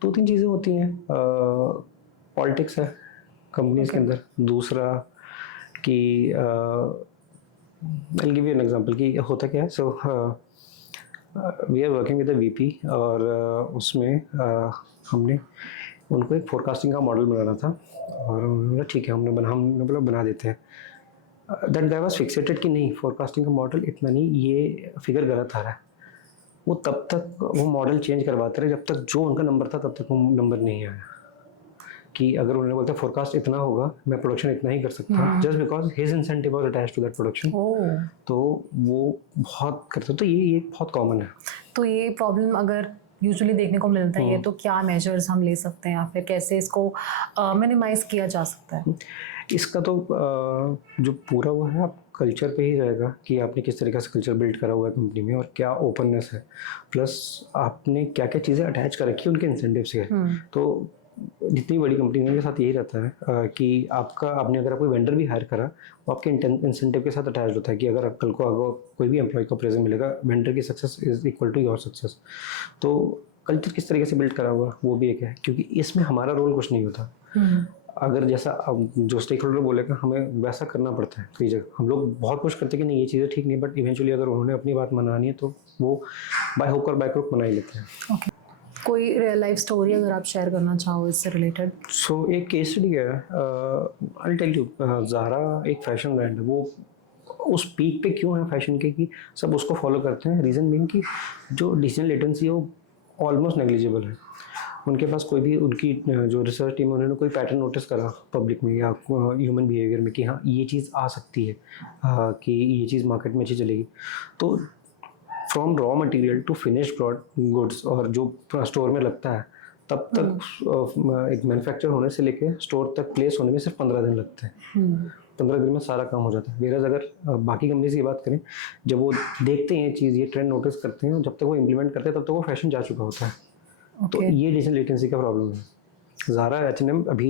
2-3 चीज़ें होती हैं। पॉलिटिक्स है कंपनीज के अंदर। दूसरा कि I give you an example कि होता क्या है। So we are working with the VP और उसमें हमने उनको एक फोरकास्टिंग का मॉडल बनाना था और उन्होंने बोला ठीक है हमने बोला बना देते हैं। दैट गाय वाज फिक्सेटेड कि नहीं फोरकास्टिंग का मॉडल इतना नहीं, ये फिगर गलत आ रहा है। वो तब तक वो मॉडल चेंज करवाते रहे जब तक जो उनका नंबर था तब तक वो नंबर नहीं आया। कि अगर उन्होंने बोलता फोरकास्ट इतना होगा, मैं प्रोडक्शन इतना ही कर सकता, just because his incentive was attached to that production. तो वो बहुत करते, तो ये बहुत कॉमन है। तो ये प्रॉब्लम अगर यूजुअली देखने को मिलता है तो क्या मेजर्स हम ले सकते हैं या फिर कैसे इसको मिनिमाइज किया जा सकता है? इसका तो जो पूरा वो है, आप कल्चर पे ही रहेगा कि आपने किस तरीके से कल्चर बिल्ड करा हुआ है कंपनी में और क्या ओपननेस है, प्लस आपने क्या क्या चीज़ें अटैच कर रखी है उनके इंसेंटिव से। तो जितनी बड़ी कंपनी के साथ यही रहता है कि आपने अगर कोई वेंडर भी हायर करा वो आपके इंसेंटिव के साथ अटैच होता है कि अगर कल को अगर कोई भी एम्प्लॉय को प्रेजेंट मिलेगा, वेंडर की success is equal to your success. तो कल्चर किस तरीके से बिल्ड करा हुआ वो भी एक है, क्योंकि इसमें हमारा रोल कुछ नहीं होता। अगर जैसा अब जो स्टेक होल्डर बोलेगा हमें वैसा करना पड़ता है कई जगह। हम लोग बहुत कुछ करते हैं कि नहीं ये चीज़ें ठीक नहीं, बट इवेंचुअली अगर उन्होंने अपनी बात मनानी है तो वो बाय हुक और बाय क्रुक मना ही लेते हैं। ओके, कोई रियल लाइफ स्टोरी अगर आप शेयर करना चाहो इससे रिलेटेड? सो एक केस स्टडी है, आई टेल यू। ज़ारा एक फैशन ब्रांड है, वो उस पीक पे क्यों है फैशन के कि सब उसको फॉलो करते हैं। रीज़न बीइंग कि जो डिसीजन लेटेंसी है वो ऑलमोस्ट नेग्लिजिबल है। उनके पास कोई भी उनकी जो रिसर्च टीम है उन्होंने कोई पैटर्न नोटिस करा पब्लिक में या ह्यूमन बिहेवियर में कि हाँ ये चीज़ आ सकती है, कि ये चीज़ मार्केट में अच्छी चलेगी। तो from raw material to finished goods और जो स्टोर में लगता है तब तक एक मैन्युफैक्चर होने से लेके स्टोर तक प्लेस होने में सिर्फ 15 दिन लगते हैं। 15 दिन में सारा काम हो जाता है। वेराज अगर बाकी कंपनीज की बात करें, जब वो देखते हैं ये चीज़, ये ट्रेंड नोटिस करते हैं, जब तक वो इम्प्लीमेंट करते हैं तब तक वो फैशन जा चुका होता है। तो ये डिसीजन लेटेंसी का प्रॉब्लम है। ज़ारा H&M अभी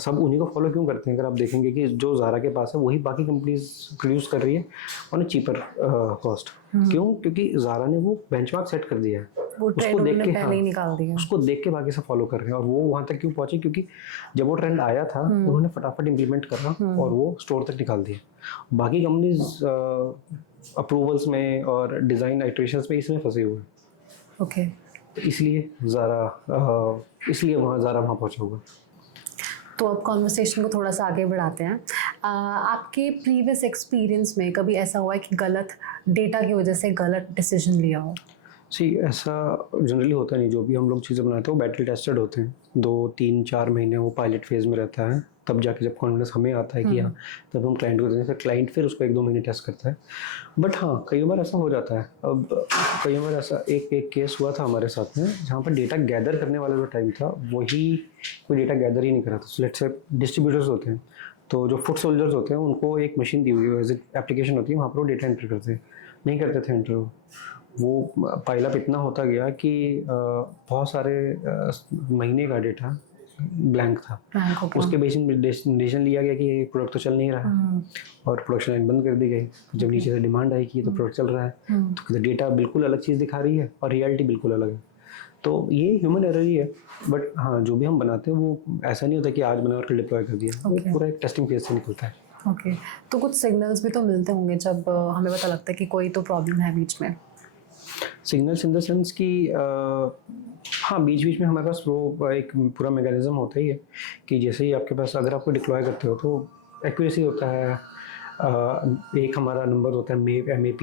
सब उन्हीं को फॉलो क्यों करते हैं? अगर आप देखेंगे कि जो ज़ारा के पास है वही बाकी कंपनीज प्रोड्यूस कर रही है ऑन चीपर कॉस्ट। क्यों? क्योंकि ज़ारा ने वो बेंचमार्क सेट कर दिया है, उसको देख के पहले ही निकाल दिया, उसको देख के बाकी सब फॉलो कर रहे हैं। और वो वहाँ तक क्यों पहुँचे? क्योंकि जब वो ट्रेंड आया था उन्होंने फटाफट इम्प्लीमेंट करा और वो स्टोर तक निकाल दिया। बाकी कंपनीज अप्रूवल्स में और डिज़ाइन आइट्रेशंस में इसमें फंसे हुए हैं। ओके, इसलिए ज़ारा वहाँ पहुँचा हुआ। तो अब कॉन्वर्सेशन को थोड़ा सा आगे बढ़ाते हैं। आपके प्रीवियस एक्सपीरियंस में कभी ऐसा हुआ है कि गलत डेटा की वजह से गलत डिसीजन लिया हो? ऐसा जनरली होता नहीं। जो भी हम लोग चीज़ें बनाते हैं वो बैटल टेस्टेड होते हैं। 2-3-4 महीने वो पायलट फेज़ में रहता है, तब जाके जब कॉन्फिडेंस हमें आता है कि हाँ, तब हम क्लाइंट को देते हैं। क्लाइंट फिर उसको 1-2 महीने टेस्ट करता है। बट हाँ, कई बार ऐसा हो जाता है। अब कई बार ऐसा एक केस हुआ था हमारे साथ में, जहाँ पर डेटा गैदर करने वाला जो टाइम था वही कोई डेटा गैदर ही नहीं करा था। लेट्स से डिस्ट्रीब्यूटर्स होते हैं, तो जो फुट सोल्जर्स होते हैं उनको एक मशीन दी हुई है, एज एप्लीकेशन होती है, वहाँ पर वो डेटा एंटर करते हैं। नहीं करते थे एंटर। वो पाइलअप इतना होता गया कि बहुत सारे महीने का डेटा ब्लैंक था। उसके बेसिस में डिसीजन लिया गया कि ये प्रोडक्ट तो चल नहीं रहा है और प्रोडक्शन लाइन बंद कर दी गई। जब नीचे से डिमांड आई कि ये तो प्रोडक्ट चल रहा है, तो डेटा बिल्कुल अलग चीज़ दिखा रही है और रियलिटी बिल्कुल अलग है। तो ये ह्यूमन एरर ही है। बट हाँ, जो भी हम बनाते हैं वो ऐसा नहीं होता कि आज बना और कल डिप्लॉय कर दिया। वो पूरा एक टेस्टिंग फेज से निकलता है। ओके, तो कुछ सिग्नल्स भी तो मिलते होंगे जब हमें पता लगता है कि कोई तो प्रॉब्लम है बीच में? सिग्नल्स इन द सेंस कि हाँ, बीच बीच में हमारे पास वो एक पूरा मैकेनिज्म होता ही है कि जैसे ही आपके पास अगर आपको डिप्लॉय करते हो तो एक्यूरेसी होता है। एक हमारा नंबर होता है MAP।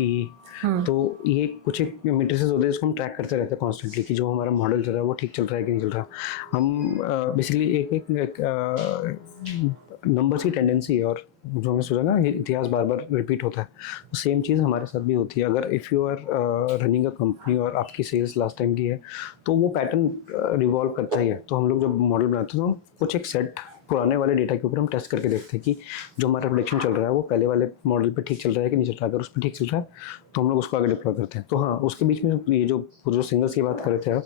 तो ये कुछ एक मेट्रिसेस होते हैं जिसको हम ट्रैक करते रहते हैं कॉन्स्टेंटली कि जो हमारा मॉडल चल रहा है वो ठीक चल रहा है कि नहीं चल रहा। हम बेसिकली एक नंबर्स की टेंडेंसी है, और जो हमें सोचा ना इतिहास बार बार रिपीट होता है, तो सेम चीज़ हमारे साथ भी होती है। अगर if you are running a company और आपकी सेल्स लास्ट टाइम की है तो वो पैटर्न रिवॉल्व करता ही है। तो हम लोग जब मॉडल बनाते हैं तो कुछ एक सेट पुराने वाले डेटा के ऊपर हम टेस्ट करके देखते हैं कि जो हमारा प्रेडिक्शन चल रहा है वो पहले वाले मॉडल पे ठीक चल रहा है कि नहीं चल रहा है। अगर उस पर ठीक चल रहा है तो हम लोग उसको आगे डिप्लॉय करते हैं। तो हाँ, उसके बीच में ये जो सिंगल्स की बात कर रहे थे आप,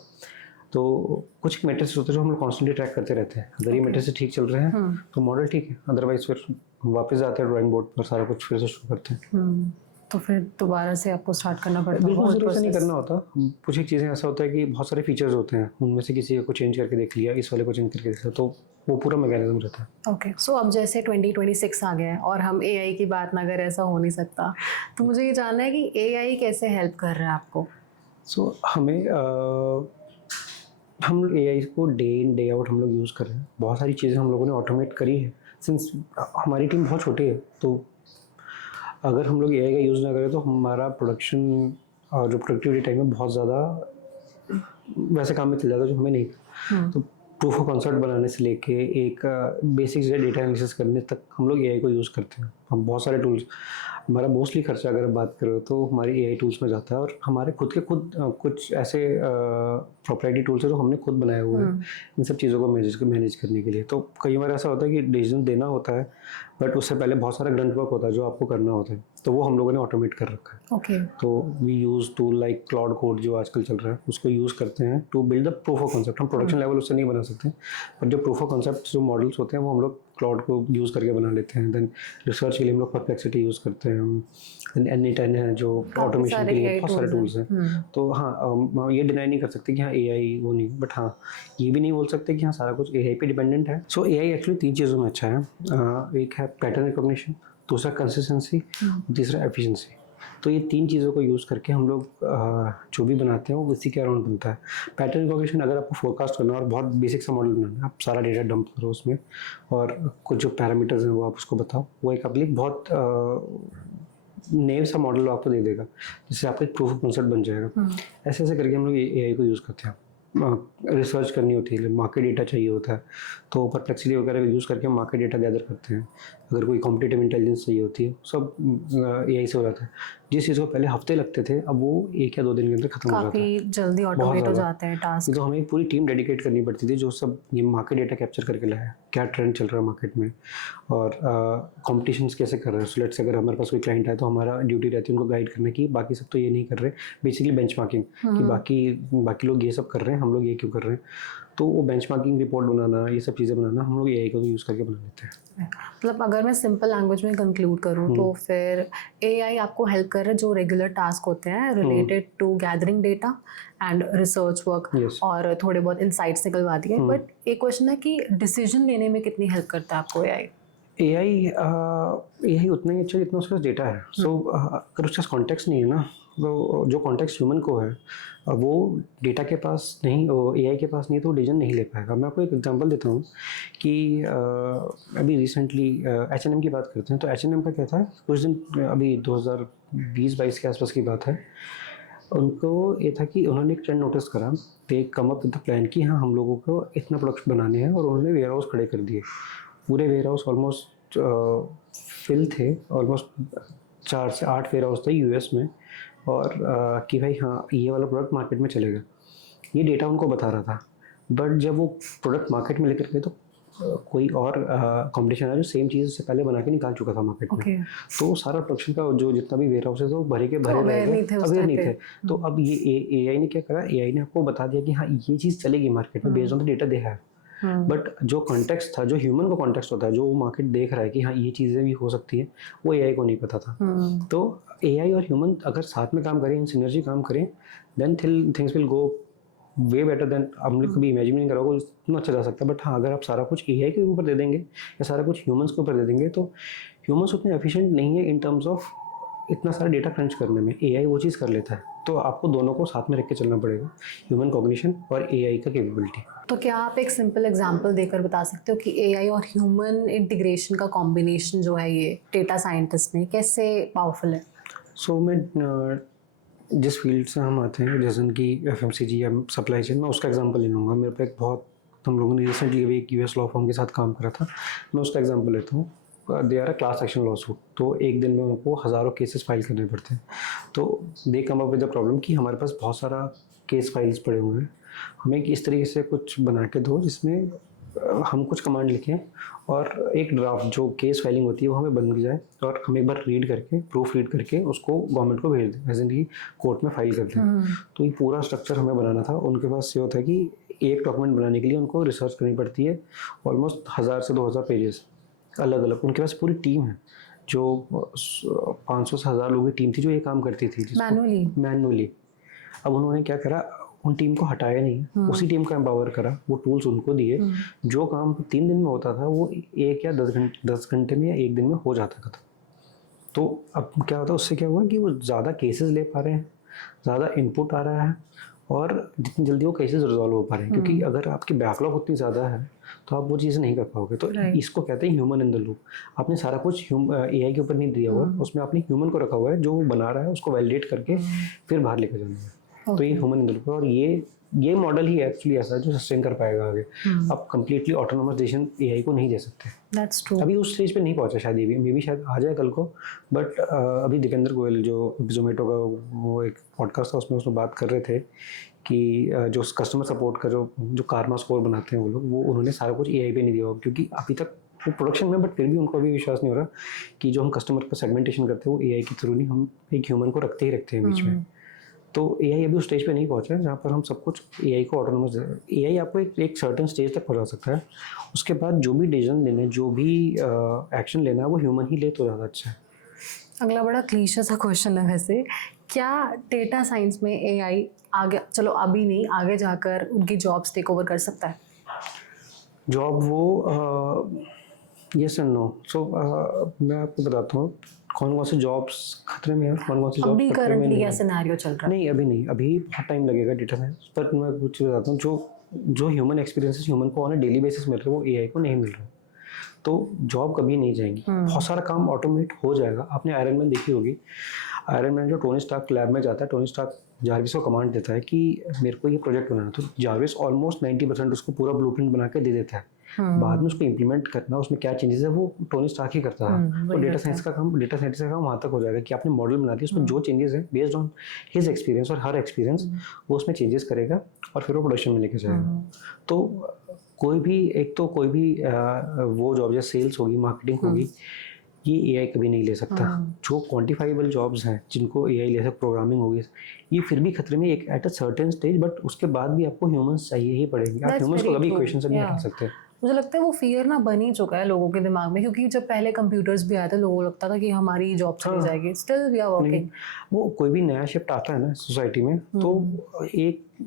तो कुछ मैट्रिक्स होते हैं जो हम लोग कॉन्स्टेंटली ट्रैक करते रहते हैं। अगर ये मैट्रिक्स ठीक चल रहे हैं तो मॉडल ठीक है, अदरवाइज फिर वापस जाते हैं ड्राइंग बोर्ड पर, सारा कुछ फिर से शुरू करते हैं। तो फिर दोबारा से आपको स्टार्ट करना पड़ता है? बिल्कुल ज़रूर से नहीं करना होता। कुछ एक चीज़ें ऐसा होता है कि बहुत सारे फीचर्स होते हैं, उनमें से किसी को चेंज करके देख लिया, इस वाले को चेंज करके देख लिया, तो वो पूरा मैकेनिज्म रहता है। ओके, सो अब जैसे 2026 आ गया है और हम AI की बात ना करें ऐसा हो नहीं सकता। तो मुझे ये जानना है कि AI कैसे हेल्प कर रहा है आपको? हम AI को डे इन डे आउट हम लोग यूज़ कर रहे हैं। बहुत सारी चीज़ें हम लोगों ने ऑटोमेट करी है। सिंस हमारी टीम बहुत छोटी है, तो अगर हम लोग AI का यूज़ ना करें तो हमारा प्रोडक्शन और जो प्रोडक्टिविटी टाइम है बहुत ज़्यादा वैसे काम में चल जाता है जो हमें नहीं। तो प्रूफ ऑफ कॉन्सेप्ट बनाने से लेके एक बेसिक डेटा एनालिसिस करने तक हम लोग AI को यूज़ करते हैं। हम बहुत सारे टूल्स, हमारा मोस्टली खर्चा अगर आप बात करो तो हमारी एआई टूल्स में जाता है, और हमारे खुद के कुछ ऐसे प्रोप्राइटरी टूल्स हैं जो हमने खुद बनाए हुए हैं इन सब चीज़ों को मैनेज करने के लिए। तो कई बार ऐसा होता है कि डिसीजन देना होता है, बट उससे पहले बहुत सारा ग्रंट वर्क होता है जो आपको करना होता है, तो वो हम लोगों ने ऑटोमेट कर रखा है। ओके। तो we use tool like Claude code जो आजकल चल रहा है, उसको यूज़ करते हैं to build the proof of concept. हम प्रोडक्शन लेवल उससे नहीं बना सकते, पर जो प्रूफ ऑफ कॉन्सेप्ट जो मॉडल्स होते हैं वो हम लोग क्लाउड को यूज़ करके बना लेते हैं। देन रिसर्च के लिए हम लोग परप्लेक्सिटी यूज़ करते हैं, देन N8N है जो ऑटोमेशन के लिए, बहुत सारे टूल्स हैं। तो हाँ, हम ये डिनाई नहीं कर सकते कि हाँ एआई वो नहीं, बट हाँ ये भी नहीं बोल सकते कि हाँ सारा कुछ एआई पे डिपेंडेंट है। सो एआई एक्चुअली 3 चीज़ों में अच्छा है। एक है पैटर्न रिकॉग्निशन, दूसरा कंसिस्टेंसी, तीसरा एफिशिएंसी। तो ये 3 चीज़ों को यूज़ करके हम लोग जो भी बनाते हैं वो इसी के अराउंड बनता है। पैटर्न रिकॉग्निशन, अगर आपको फोरकास्ट करना है और बहुत बेसिक सा मॉडल बनाना है, आप सारा डेटा डंप करो उसमें और कुछ जो पैरामीटर्स हैं वो आप उसको बताओ, वो एक अपनी बहुत नेव सा मॉडल आपको दे देगा, जिससे आपका एक प्रूफ ऑफ कॉन्सेप्ट बन जाएगा। ऐसे ऐसे करके हम लोग एआई को यूज़ करते हैं। रिसर्च करनी होती है, मार्केट डेटा चाहिए होता है, तो परप्लेक्सिटी वगैरह का यूज़ करके हम मार्केट डेटा गैदर करते हैं। अगर कोई कॉम्पिटिटिव इंटेलिजेंस चाहिए होती है, सब एआई से हो जाता है। जिस चीज़ को पहले हफ्ते लगते थे, अब वो 1 या 2 दिन के अंदर खत्म हो जाता है। काफ़ी जल्दी ऑटोमेट हो जाते हैं टास्क। तो हमें एक पूरी टीम डेडिकेट करनी पड़ती थी जो सब ये मार्केट डेटा कैप्चर करके लाया, क्या ट्रेंड चल रहा है मार्केट में, और कॉम्पिटिशन्स कैसे कर रहे हैं। सो लेट्स, अगर हमारे पास कोई क्लाइंट है तो हमारा ड्यूटी रहती है उनको गाइड करने की, बाकी सब तो ये नहीं कर रहे, बेसिकली बेंचमार्किंग कि बाकी लोग ये सब कर रहे हैं, हम लोग ये क्यों कर रहे हैं। तो वो बेंचमार्किंग रिपोर्ट बनाना, ये सब चीज़ें बनाना हम लोग एआई को यूज़ करके बना लेते हैं। मतलब अगर मैं सिंपल लैंग्वेज में कंक्लूड करूँ तो फिर एआई आपको हेल्प कर रहा है जो रेगुलर टास्क होते हैं related to gathering data and research work, और थोड़े बहुत इंसाइट्स निकलवाती है। बट एक क्वेश्चन है कि डिसीजन लेने में कितनी हेल्प करता है आपको एआई? एआई उतना ही अच्छा जितना उसके पास डेटा है। सो अगर उसके पास कॉन्टेक्स्ट नहीं है ना, तो जो कॉन्टेक्स्ट ह्यूमन को है वो डेटा के पास नहीं, एआई के पास नहीं, तो डिसीजन नहीं ले पाएगा। मैं आपको एक एग्जांपल देता हूँ कि अभी रिसेंटली H&M की बात करते हैं। तो H&M का क्या था, कुछ दिन अभी 2020-22 के आसपास की बात है, उनको ये था कि उन्होंने एक ट्रेंड नोटिस करा, they come up with the plan कि हाँ हम लोगों को इतना प्रोडक्ट बनाने हैं, और उन्होंने वेयर हाउस खड़े कर दिए। पूरे वेयर हाउस ऑलमोस्ट फिल थे, ऑलमोस्ट 4 से 8 वेयर हाउस थे यूएस में, और कि भाई हाँ ये वाला प्रोडक्ट मार्केट में चलेगा, ये डेटा उनको बता रहा था। बट जब वो प्रोडक्ट मार्केट में लेकर गए तो कोई और कंपटीशन है जो सेम चीज़ से पहले बना के निकाल चुका था मार्केट में। तो सारा प्रोडक्शन का जो जितना भी वेयर हाउस है तो भरे रह गए, अवेयर नहीं थे। तो अब ये एआई ने क्या करा, एआई ने आपको बता दिया कि हाँ ये चीज़ चलेगी मार्केट में बेस्ड ऑन द डेटा दे है। बट जो कॉन्टेक्स्ट था, जो ह्यूमन का कॉन्टेक्स्ट होता है, जो मार्केट देख रहा है कि हाँ ये चीज़ें भी हो सकती है, वो एआई को नहीं पता था। तो एआई और ह्यूमन अगर साथ में काम करें, इन सिनर्जी काम करें, then things will go way better than हम लोग कभी इमेजिन नहीं करा होगा इतना अच्छा जा सकता है। बट हाँ, अगर आप सारा कुछ एआई के ऊपर दे देंगे या सारा कुछ ह्यूमंस के ऊपर दे देंगे, तो ह्यूमंस उतने एफिशिएंट नहीं है इन टर्म्स ऑफ इतना सारा डेटा क्रंच करने में। एआई वो चीज़ कर लेता है, तो आपको दोनों को साथ में रख के चलना पड़ेगा, ह्यूमन कॉग्निशन और एआई का कैपेबिलिटी। तो क्या आप एक सिंपल एग्जांपल देकर बता सकते हो कि एआई और ह्यूमन इंटीग्रेशन का कॉम्बिनेशन जो है ये डेटा साइंटिस्ट में कैसे पावरफुल है? सो मैं जिस फील्ड से हम आते हैं, जैसे कि एफएमसीजी या सप्लाई चेन, मैं उसका एग्जांपल ले लूँगा। मेरे पे एक बहुत, हम लोगों ने रिसेंटली अभी एक यूएस लॉ फर्म के साथ काम करा था, मैं उसका एग्जांपल लेता हूँ। They are a class action lawsuit, तो एक दिन में उनको हज़ारों केसेस फाइल करने पड़ते हैं। तो they come up with the problem कि हमारे पास बहुत सारा केस फाइल्स पड़े हुए हैं, हमें इस तरीके से कुछ बना के दो जिसमें हम कुछ कमांड लिखें और एक ड्राफ्ट जो केस फाइलिंग होती है वो हमें बन जाए, और हम एक बार रीड करके, प्रूफ रीड करके उसको गवर्नमेंट को भेज दें, एज इन की कोर्ट में फाइल कर दें। तो ये पूरा स्ट्रक्चर हमें बनाना था। उनके पास ये होता है कि एक डॉक्यूमेंट बनाने के लिए उनको रिसर्च करनी पड़ती है, ऑलमोस्ट 1000 से 2000 पेजेस अलग अलग। उनके पास पूरी टीम है जो 500 से 1000 लोगों की टीम थी जो ये काम करती थी मैनुअली। अब उन्होंने क्या करा, उन टीम को हटाया नहीं, उसी टीम को एम्पावर करा, वो टूल्स उनको दिए। जो काम 3 दिन में होता था वो 1 या 10 घंटे में या 1 दिन में हो जाता था। तो अब क्या होता है, उससे क्या हुआ कि वो ज़्यादा केसेस ले पा रहे हैं, ज़्यादा इनपुट आ रहा है, और जितनी जल्दी वो केसेस रिजॉल्व हो पा रहे हैं। क्योंकि अगर आपकी बैकलॉग उतनी ज़्यादा है तो आप वो चीज़ें नहीं कर पाओगे। तो इसको कहते हैं ह्यूमन इन द लूप। आपने सारा कुछ एआई के ऊपर नहीं दिया हुआ, उसमें आपने ह्यूमन को रखा हुआ है जो वो बना रहा है, उसको वैलिडेट करके फिर बाहर लेकर जाना है। तो ये ह्यूमन इन द लूप है, और ये ये मॉडल ही एक्चुअली ऐसा है जो सस्टेन कर पाएगा आगे। आप कंप्लीटली ऑटोनोमस डिसीजन एआई को नहीं दे सकते। That's true. अभी उस स्टेज पे नहीं पहुंचा शायद, ये भी मे बी शायद आ जाए कल को, बट अभी दीपेंद्र गोयल जो जोमेटो का वो एक पॉडकास्ट था उसमें बात कर रहे थे कि जो कस्टमर सपोर्ट का जो कारमा स्कोर बनाते हैं वो लोग, वो उन्होंने सारा कुछ एआई पे नहीं दिया होगा, क्योंकि अभी तक वो प्रोडक्शन में, बट फिर भी उनको अभी विश्वास नहीं हो रहा कि जो हम कस्टमर का सेगमेंटेशन करते हैं वो एआई के थ्रू नहीं, हम एक ह्यूमन को रखते हैं बीच में। तो एआई अभी उस स्टेज पे नहीं पहुंचा है जहाँ पर हम सब कुछ एआई को ऑटोनोमस। एआई आपको एक सर्टेन स्टेज तक पहुंचा सकता है, उसके बाद जो भी डिसीजन लेने, जो भी एक्शन लेना है वो ह्यूमन ही ले तो ज़्यादा अच्छा है। अगला बड़ा क्लीशे सा क्वेश्चन है वैसे, क्या डेटा साइंस में एआई आगे, चलो अभी नहीं, आगे जाकर उनकी जॉब्स टेक ओवर कर सकता है? जॉब वो यस एंड नो। सो मैं आपको बताता हूँ कौन कौन से जॉब्स खतरे में है, कौन कौन से जॉब अभी खतरे में करंटली नहीं क्या है। सिनेरियो चल रहा है? नहीं अभी नहीं, अभी बहुत टाइम लगेगा डेटा साइंस पर। मैं कुछ चीज़ बताता हूँ, जो ह्यूमन एक्सपीरियंसेस ह्यूमन को ऑन अ डेली बेसिस मिल रहे हैं वो एआई को नहीं मिल रहा। तो जॉब कभी नहीं जाएंगी, बहुत सारा काम ऑटोमेट हो जाएगा। आपने आयरन मैन देखी होगी, आयरन मैन जो टोनी स्टार्क लैब में जाता है, टोनी स्टार्क जारविस को कमांड देता है कि मेरे को ये प्रोजेक्ट बनाना, तो जारविस ऑलमोस्ट 90% उसको पूरा ब्लूप्रिंट बना के दे देता है। बाद में उसको इम्प्लीमेंट करना, उसमें क्या चेंजेस है वो टोनी स्टार्क ही करता है। तो डेटा साइंस का काम, डेटा साइंटिस्ट का काम वहाँ तक हो जाएगा कि आपने मॉडल बना दिया, उसमें जो चेंजेस हैं बेस्ड ऑन हिज एक्सपीरियंस और हर एक्सपीरियंस, वो उसमें चेंजेस करेगा और फिर वो प्रोडक्शन में लेके जाएगा। तो कोई भी वो जॉब जैसे सेल्स होगी, मार्केटिंग होगी, ये एआई कभी नहीं ले सकता। जो क्वांटिफाइबल जॉब्स हैं जिनको एआई ले सकता, प्रोग्रामिंग होगी, ये फिर भी खतरे में एक at a certain stage, but उसके बाद भी आपको ह्यूमंस चाहिए ही पड़ेंगे। आप ह्यूमंस को कभी इक्वेशन से नहीं हटा सकते। मुझे लगता है वो फियर ना बन ही चुका है लोगों के दिमाग में, क्योंकि जब पहले कंप्यूटर्स भी आए थे लोगों को लगता था कि हमारी जॉब चली जाएगी। Still we are working. वो कोई भी नया शिफ्ट आता है ना सोसाइटी में, तो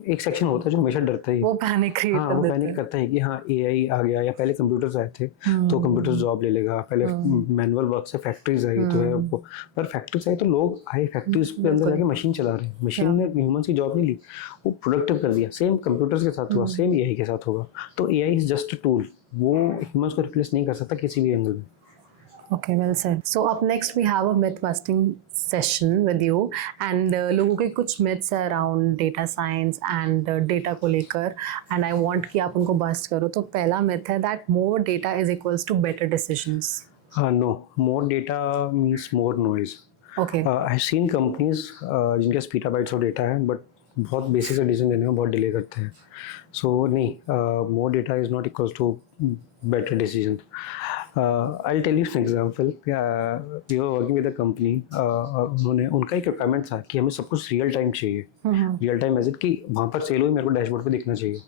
एक सेक्शन होता है जो हमेशा डरता है, वो पैनिक क्रिएट कर देता है। वो पैनिक करता है कि हाँ एआई आ गया, या पहले कंप्यूटर्स आए थे तो कंप्यूटर्स जॉब ले लेगा, पहले मैनुअल वर्क से फैक्ट्रीज आई तो है वो, पर फैक्ट्रीज आई तो लोग आए, फैक्ट्रीज के अंदर जाके मशीन चला रहे हैं, मशीन ने ह्यूमंस की जॉब नहीं ली, वो प्रोडक्टिव कर दिया। सेम कंप्यूटर्स के साथ हुआ, सेम एआई के साथ होगा। तो AI is just a tool, वो ह्यूमंस को रिप्लेस नहीं कर सकता किसी भी एंगल में। Okay, well said. So up next we have a myth busting session with you and लोगों के कुछ myths है around data science and data को लेकर, and I want कि आप उनको bust करो। तो पहला myth है that more data is equals to better decisions. No, more data means more noise. Okay. I've seen companies जिनके पास petabytes of data है but बहुत बेसिक से डिसीजन लेने में बहुत डिले करते हैं। सो नहीं, more data is not equals to better decision. I'll tell you an example. We were working with a company. उनका एक रिक्वायरमेंट था कि हमें सब कुछ रियल टाइम चाहिए, रियल टाइम एज इट कि वहाँ पर सेल हुई मेरे को डैशबोर्ड पे दिखना चाहिए।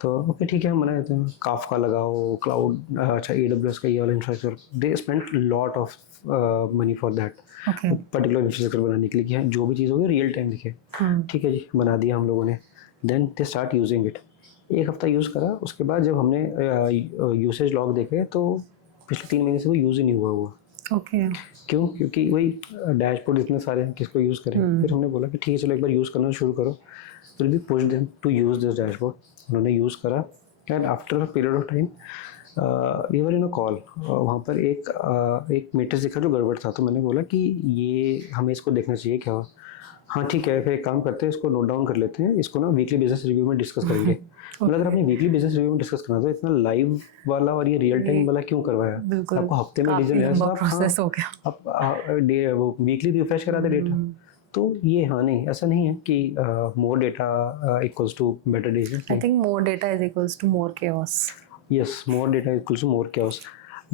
तो ओके ठीक है, हम बना देते हैं, काफका लगाओ, क्लाउड, अच्छा AWS का ये वाला infrastructure, they spend lot of money for that particular infrastructure बनाने के लिए कि हाँ जो भी चीज़ होगी रियल टाइम दिखे। ठीक है जी, बना दिया हम लोगों ने। Then they start using it. एक हफ्ता यूज़ करा, उसके बाद जब हमने यूसेज लॉग देखे तो पिछले 3 महीने से वो यूज़ ही नहीं हुआ। ओके। क्यों? क्योंकि वही डैशबोर्ड इतने सारे हैं, किसको यूज़ करें। फिर हमने बोला कि ठीक है चलो एक बार यूज़ करना शुरू करो, will be push them to use this dashboard. उन्होंने यूज़ करा and after a period of time we were in a call, वहाँ पर एक मैट्रिक्स दिखा जो गड़बड़ था। तो मैंने बोला कि ये हमें इसको देखना चाहिए क्या हुआ। हाँ ठीक है, फिर एक काम करते हैं, इसको नोट डाउन कर लेते हैं, इसको ना वीकली बिजनेस रिव्यू में डिस्कस करेंगे। मतलब अगर आपने वीकली बिजनेस रिव्यू में डिस्कस करना तो इतना लाइव वाला और ये रियल टाइम वाला क्यों करवाया? आपको हफ्ते में डिसीजन लेना था, प्रोसेस हो गया, आप वो वीकली रिफ्रेश कराते डेटा। तो ये हाँ नहीं, ऐसा नहीं है कि more data equals to better decision. I think more data is equals to more chaos. Yes, more data equals to more chaos.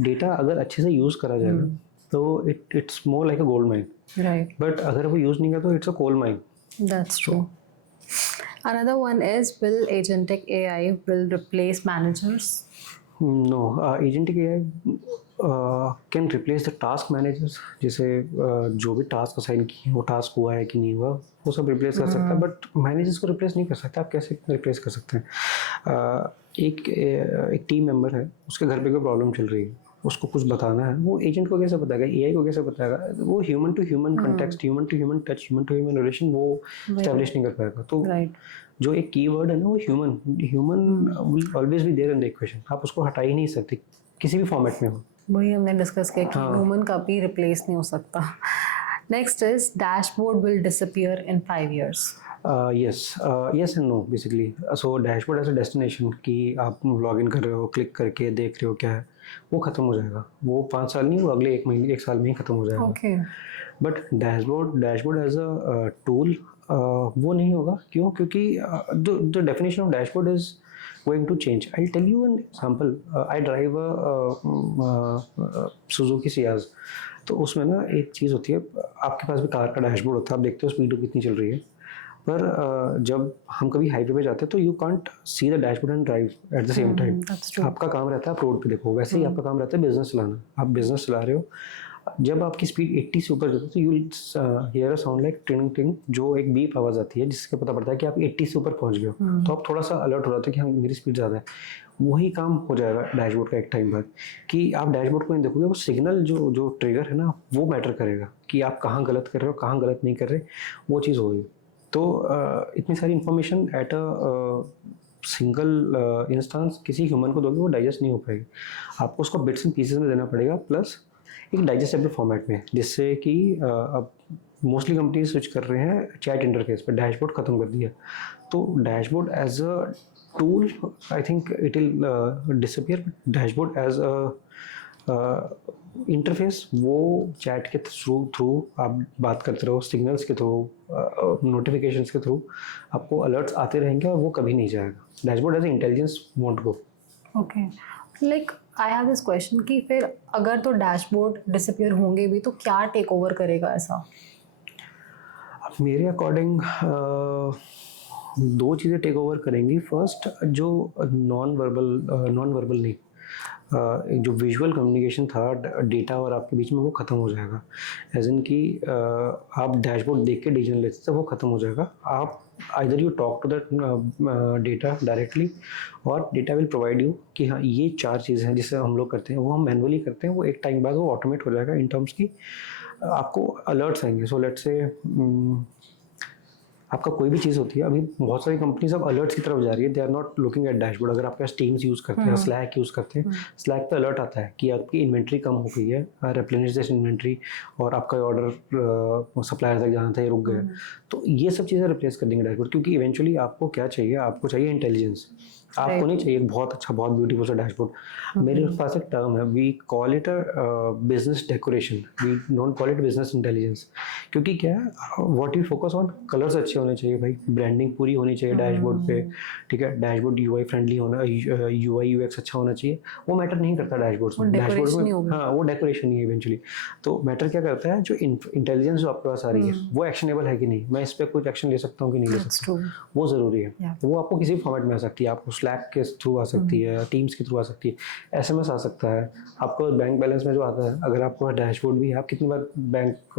Data अगर अच्छे से यूज़ करा जाएगा तो it's more like a gold mine, right. But अगर वो use नहीं किया तो it's a coal mine. That's true. Another one is, will agentic AI will replace managers? No, agentic AI can replace the task managers. जैसे जो भी task assign किए वो टास्क हुआ है कि नहीं हुआ वो सब रिप्लेस कर सकता है, बट मैनेजर्स को रिप्लेस नहीं कर सकता। आप कैसे रिप्लेस कर सकते हैं? एक टीम मेंबर है, उसके घर पे कोई प्रॉब्लम चल रही है, उसको कुछ बताना है, वो एजेंट को कैसे बताएगा, एआई को कैसे बताएगा? वो human to human context, human to human touch, human to human relation वो एस्टैब्लिश नहीं कर पाएगा। तो जो एक कीवर्ड है ना वो human will always be there in the equation. आप उसको हटा ही नहीं सकते किसी भी फॉर्मेट में हो। वही हमने डिस्कस किया कि ह्यूमन कभी रिप्लेस नहीं हो सकता। Next is dashboard will disappear in 5 years. yes and no basically. So dashboard as a destination कि आप लॉग इन कर रहे हो, क्लिक करके देख रहे हो क्या है, वो ख़त्म हो जाएगा. वो 5 साल नहीं, वो अगले 1 महीने 1 साल में ही ख़त्म हो जाएगा. Okay. But dashboard as a tool वो नहीं होगा. क्यों? क्योंकि the definition of dashboard is going to change. I tell you an example. I drive Suzuki Ciaz. तो उसमें ना एक चीज़ होती है, आपके पास भी कार का डैशबोर्ड होता है, आप देखते हो स्पीड कितनी चल रही है. पर जब हम कभी हाईवे पे जाते हैं तो you can't see the dashboard and drive eight the same time. That's true. आपका काम रहता है आप रोड पे देखो, वैसे ही आपका काम रहता है बिजनेस चलाना. आप बिजनेस चला रहे हो, जब आपकी स्पीड 80 से ऊपर जाती है तो you will hear a sound like टिंग टिंग, जो एक बीप आवाज़ आती है जिससे पता पड़ता है कि आप 80 से ऊपर पहुंच गए हो. तो आप थोड़ा सा अलर्ट हो जाते हो कि हाँ मेरी स्पीड ज़्यादा है. वही काम हो जाएगा डैशबोर्ड का एक टाइम बाद, कि आप डैशबोर्ड को नहीं देखोगे, वो सिग्नल जो ट्रिगर है ना वो मैटर करेगा कि आप कहाँ गलत कर रहे हो, कहाँ गलत नहीं कर रहे, वो चीज़ होगी. तो इतनी सारी information at a single instance किसी ह्यूमन को दोगे वो डाइजेस्ट नहीं हो पाएगी. आपको उसको बिट्स एंड पीसेस में देना पड़ेगा, प्लस एक डाइजेस्टेबल फॉर्मेट में, जिससे कि अब मोस्टली कंपनीज स्विच कर रहे हैं चैट इंटरफेस पर. डैशबोर्ड ख़त्म कर दिया. तो dashboard as a tool I think it will disappear. Dashboard as a interface वो चैट के थ्रू आप बात करते रहो, सिग्नल्स के थ्रू, नोटिफिकेशंस के थ्रू आपको अलर्ट्स आते रहेंगे और वो कभी नहीं जाएगा. Dashboard as intelligence won't go. Okay. Like I have this question कि फिर अगर तो डैशबोर्ड डिसअपियर होंगे भी तो क्या टेक ओवर करेगा ऐसा? मेरे अकॉर्डिंग दो चीज़ें टेक ओवर करेंगी. फर्स्ट, जो नॉन वर्बल नहीं, जो विजुअल कम्युनिकेशन था डेटा और आपके बीच में, वो ख़त्म हो जाएगा. एज इन कि आप डैशबोर्ड देख के डिसीजन लेते थे, वो ख़त्म हो जाएगा. आप either you talk to that data directly, और डेटा विल प्रोवाइड यू कि हाँ ये 4 चीज़ें हैं जिससे हम लोग करते हैं, वो हम मैनुअली करते हैं, वो एक टाइम बाद वो ऑटोमेट हो जाएगा इन टर्म्स की आपको अलर्ट्स आएंगे. सो लेट्स से आपका कोई भी चीज़ होती है, अभी बहुत सारी कंपनीज अब अलर्ट्स की तरफ जा रही है. They are not looking at dashboard. अगर आपके पास टीम्स यूज़ करते हैं, स्लैक यूज़ करते हैं, स्लैक पे अलर्ट आता है कि आपकी इन्वेंट्री कम हो गई है, रिप्लेनिश दिस इन्वेंट्री, और आपका ऑर्डर सप्लायर तक जाना था, ये रुक गया. तो ये सब चीज़ें रिप्लेस कर देंगे डैशबोर्ड. क्योंकि इवेंचुअली आपको क्या चाहिए? आपको चाहिए इंटेलिजेंस. आपको नहीं चाहिए एक बहुत अच्छा, बहुत ब्यूटीफुल सा डैशबोर्ड. मेरे पास एक टर्म है, we call it a business decoration, we don't call it business intelligence. क्योंकि क्या है, what you focus on, colours अच्छे होने चाहिए भाई, ब्रांडिंग पूरी होनी चाहिए डैशबोर्ड पे. ठीक है, डैशबोर्ड यूआई फ्रेंडली होना, यूआई यूएक्स अच्छा होना चाहिए. वो मैटर नहीं करता डैशबोर्ड्स में. डैशबोर्ड में हाँ वो डेकोरेशन ही है इवेंचुअली. तो मैटर क्या करता है, जो इंटेलिजेंस जो आपके पास आ रही है वो एक्शनेबल है कि नहीं, मैं इस पर कुछ एक्शन ले सकता हूँ कि नहीं ले सकता, वो ज़रूरी है. वो आपको किसी फॉर्मेट में आ सकती है. आपको स्लैक के थ्रू आ सकती है, टीम्स के थ्रू आ सकती है, एसएमएस आ सकता है. आपको बैंक बैलेंस में जो आता है, अगर आपको डैशबोर्ड भी है, आप कितनी बार बैंक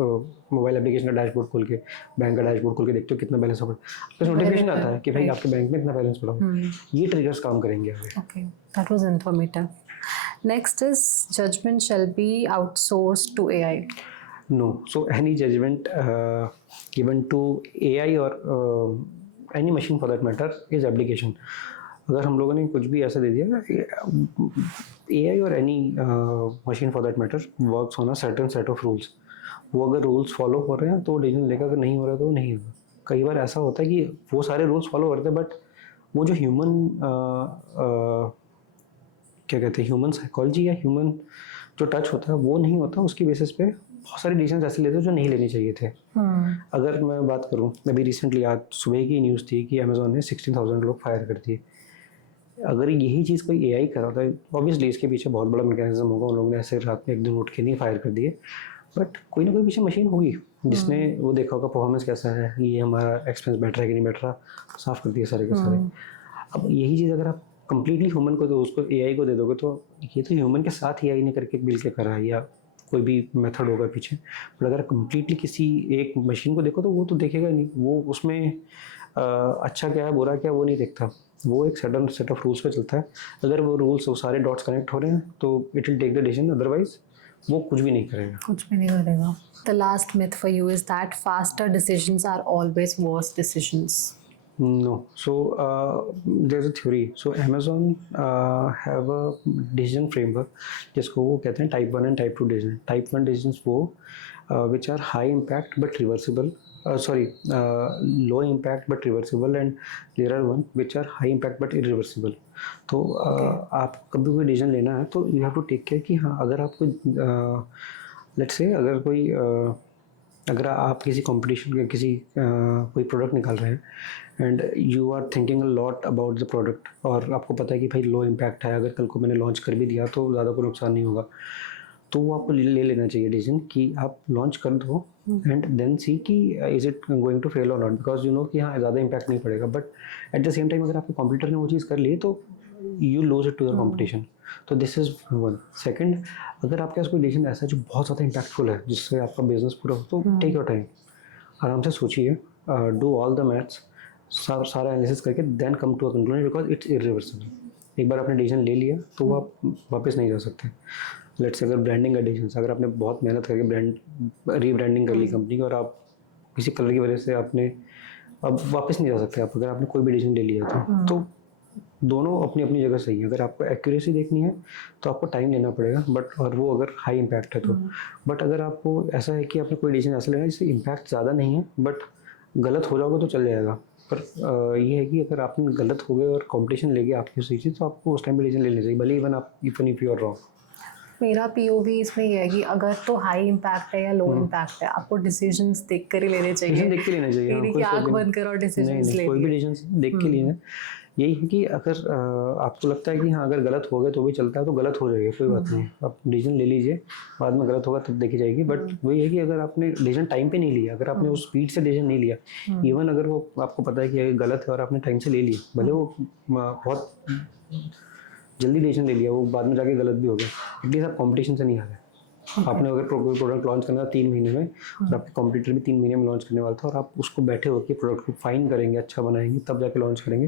मोबाइल एप्लीकेशन का डैशबोर्ड खोल के, बैंक का डैशबोर्ड खोल के देखते हो कितना बैलेंस है, आपको नोटिफिकेशन आता है कि भाई आपके बैंक में इतना बैलेंस पड़ा हो. ये ट्रिगर्स काम करेंगे आगे. Okay, that was informative. Next is judgment shall be outsourced to AI. No. So any judgment given to AI or any machine for that matter is application. अगर हम लोगों ने कुछ भी ऐसा दे दिया, AI और any machine for that matter works on a certain set of rules. वो अगर रूल्स फॉलो हो रहे हैं तो डिसीजन लेगा, अगर नहीं हो रहा है तो नहीं होगा. कई बार ऐसा होता है कि वो सारे रूल्स फॉलो करते हैं, बट वो जो ह्यूमन क्या कहते हैं, ह्यूमन साइकोलॉजी या ह्यूमन जो टच होता है वो नहीं होता. उसकी बेसिस पे बहुत सारे डिसीजन ऐसे लेते हैं जो नहीं लेने चाहिए थे. अगर मैं बात करूं, अभी रिसेंटली आज सुबह की न्यूज़ थी कि अमेजोन ने 16,000 लोग फायर कर दिए. अगर यही चीज़ कोई एआई कर रहा था, ऑब्वियसली इसके पीछे बहुत बड़ा मैकेनिज्म होगा. उन लोगों ने ऐसे रात में एक दिन उठ के नहीं फायर कर दिए, बट कोई ना कोई पीछे मशीन होगी जिसने वो देखा होगा परफॉर्मेंस कैसा है, ये हमारा एक्सपेंस बैठ रहा है कि नहीं बैठ रहा, साफ़ कर दिए सारे के सारे. अब यही चीज़ अगर आप कंप्लीटली ह्यूमन को दो, उसको एआई को दे दोगे, तो ये तो ह्यूमन के साथ एआई ने करके मिल के करा है, या कोई भी मेथड होगा पीछे. बट अगर कंप्लीटली किसी एक मशीन को देखो तो वो तो देखेगा नहीं. वो उसमें अच्छा क्या है, बुरा क्या है, वो नहीं देखता. वो एक सडन सेट ऑफ रूल्स पे चलता है. अगर वो रूल्स, वो सारे डॉट्स कनेक्ट हो रहे हैं तो it will take the decision, otherwise वो कुछ भी नहीं करेगा. कुछ भी नहीं करेगा. The last myth for you is that faster decisions are always worse decisions. No. So there's a theory. So Amazon have a decision framework जिसको वो कहते हैं type 1 and type 2 decision. Type 1 decision वो which are high impact but reversible. Low impact but reversible, and there are one which are high impact but irreversible. तो आप कभी कोई decision लेना है तो you have to take care कि हाँ, अगर आपको लेट्स से अगर कोई अगर आप किसी कंपटीशन या किसी कोई प्रोडक्ट निकाल रहे हैं and you are thinking a lot about the product, और आपको पता है कि भाई लो इम्पैक्ट है, अगर कल को मैंने लॉन्च कर भी दिया तो ज़्यादा कोई नुकसान नहीं होगा, तो वो आपको ले लेना चाहिए डिसीजन कि आप लॉन्च कर दो एंड देन सी कि is it going to fail और नॉट, बिकॉज यू नो कि हाँ ज़्यादा इम्पैक्ट नहीं पड़ेगा, but at the same time अगर आपके कॉम्पिटिटर ने वो चीज़ कर ली तो you lose it to your competition. तो दिस इज़ वन. सेकेंड, अगर आपके पास कोई डिसीजन ऐसा है जो बहुत ज़्यादा इम्पैक्टफुल है जिससे आपका बिजनेस पूरा हो, तो टेक योर टाइम, आराम से सोचिए, डू ऑल द मैथ्स, सारा एनालिसिस करके then come to a conclusion, because it's irreversible. एक बार आपने डिसीजन ले लिया तो वो आप वापस नहीं जा सकते. लेट्स अगर ब्रांडिंग का डिसीजन, अगर आपने बहुत मेहनत करके रीब्रांडिंग कर ली कंपनी की और आप किसी कलर की वजह से आपने अब वापस नहीं जा सकते आप, अगर आपने कोई भी डिसीजन ले लिया तो दोनों अपनी अपनी जगह सही है. अगर आपको एक्यूरेसी देखनी है तो आपको टाइम लेना पड़ेगा, बट और वो अगर हाई इम्पैक्ट है तो. बट अगर आपको ऐसा है कि आपने कोई डिसीजन ऐसा लेना है जिससे इम्पैक्ट ज़्यादा नहीं है बट गलत हो जाओगे तो चल जाएगा, पर ये है कि अगर आपने गलत हो गए और कॉम्पिटिशन ले गया आपकी उसी चीज़, तो आपको उस टाइम पे डिसीजन लेना चाहिए, भले even if you are wrong. मेरा पीओवी इसमें ये है कि अगर तो हाई इम्पैक्ट है या लो इम्पैक्ट है, आपको डिसीजंस देख कर ही लेने चाहिए. डिसीजन देख के लेना चाहिए, मेरी की आंख बंद करो और डिसीजंस ले. कोई भी डिसीजन देख के लेना. यही है कि अगर आपको लगता है कि हाँ अगर गलत हो गए तो भी चलता है तो गलत हो जाएगा, कोई बात नहीं, आप डिसीजन ले लीजिए, बाद में गलत होगा तब देखी जाएगी. बट वही है कि अगर आपने डिसीजन टाइम पे नहीं लिया, अगर आपने उस स्पीड से डिसीजन नहीं लिया, इवन अगर वो आपको पता है कि गलत है और आपने टाइम से ले लिया, भले वो बहुत जल्दी डिसीजन ले लिया, वो बाद में जाके गलत भी हो गया, एटलीस्ट आप कॉम्पिटिशन से नहीं आ रहे. आपने अगर कोई प्रोडक्ट लॉन्च करना था 3 महीने में और आपके कॉम्पिटिटर भी 3 महीने में लॉन्च करने वाला था और आप उसको बैठे होकर प्रोडक्ट को फाइन करेंगे, अच्छा बनाएंगे, तब जाके लॉन्च करेंगे,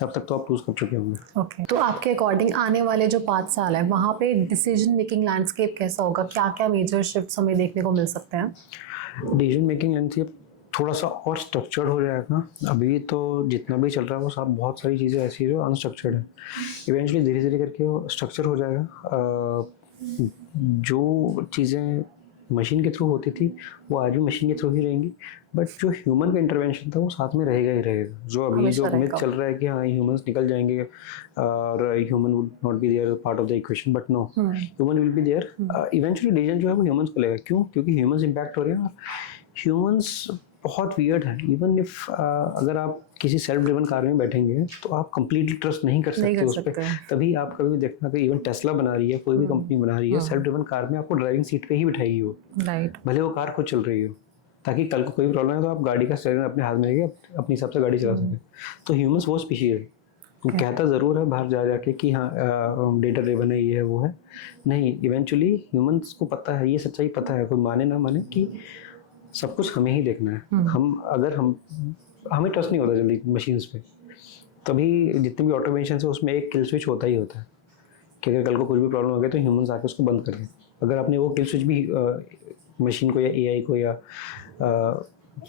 तब तक तो आप लूज कर चुके होंगे. ओके, तो आपके अकॉर्डिंग आने वाले जो 5 साल है वहाँ पे डिसीजन मेकिंग लैंडस्केप कैसा होगा? क्या क्या मेजर शिफ्ट्स हमें देखने को मिल सकते हैं? डिसीजन मेकिंग लैंडस्केप थोड़ा सा और स्ट्रक्चर्ड हो जाएगा. अभी तो जितना भी चल रहा है वो सब बहुत सारी चीज़ें ऐसी है जो अनस्ट्रक्चर्ड है. इवेंचुअली धीरे धीरे करके वो स्ट्रक्चर हो जाएगा. जो चीज़ें मशीन के थ्रू होती थी वो आज भी मशीन के थ्रू ही रहेंगी, बट जो ह्यूमन का इंटरवेंशन था वो साथ में रहेगा ही रहेगा. जो अभी जो मिथ चल रहा है कि हाँ ह्यूमंस निकल जाएंगे और human would not be there part of the equation, but no, human will be there. Eventually decision जो है वो ह्यूमंस को लेगा. क्यों? क्योंकि ह्यूमंस इम्पैक्ट हो रहे हैं. ह्यूमंस बहुत वियर्ड है. इवन इफ अगर आप किसी सेल्फ ड्रिवन कार में बैठेंगे तो आप कंप्लीटली ट्रस्ट नहीं कर सकते उस पर. तभी आप कभी भी देखना कि इवन टेस्ला बना रही है, कोई भी कंपनी बना रही है, सेल्फ ड्रिवन कार में आपको ड्राइविंग सीट पे ही बिठाएगी वो, भले वो कार खुद चल रही हो, ताकि कल को कोई प्रॉब्लम है तो आप गाड़ी का स्टीयरिंग अपने हाथ में लेके अपने हिसाब से गाड़ी चला सकें. तो ह्यूमंस वो स्पीशीज है. कहता ज़रूर है बाहर जा जाके कि हाँ डेटा ड्रिवन है, ये है वो है, नहीं. इवेंचुअली ह्यूमंस को पता है, ये सच्चाई पता है, कोई माने ना माने, कि सब कुछ हमें ही देखना है. हमें ट्रस्ट नहीं होता जल्दी मशीन्स पे, तभी जितने भी ऑटोमेशन है उसमें एक किल स्विच होता ही होता है कि अगर कल को कुछ भी प्रॉब्लम हो गई तो ह्यूमंस आके उसको बंद कर दें. अगर आपने वो किल स्विच भी मशीन को या एआई को या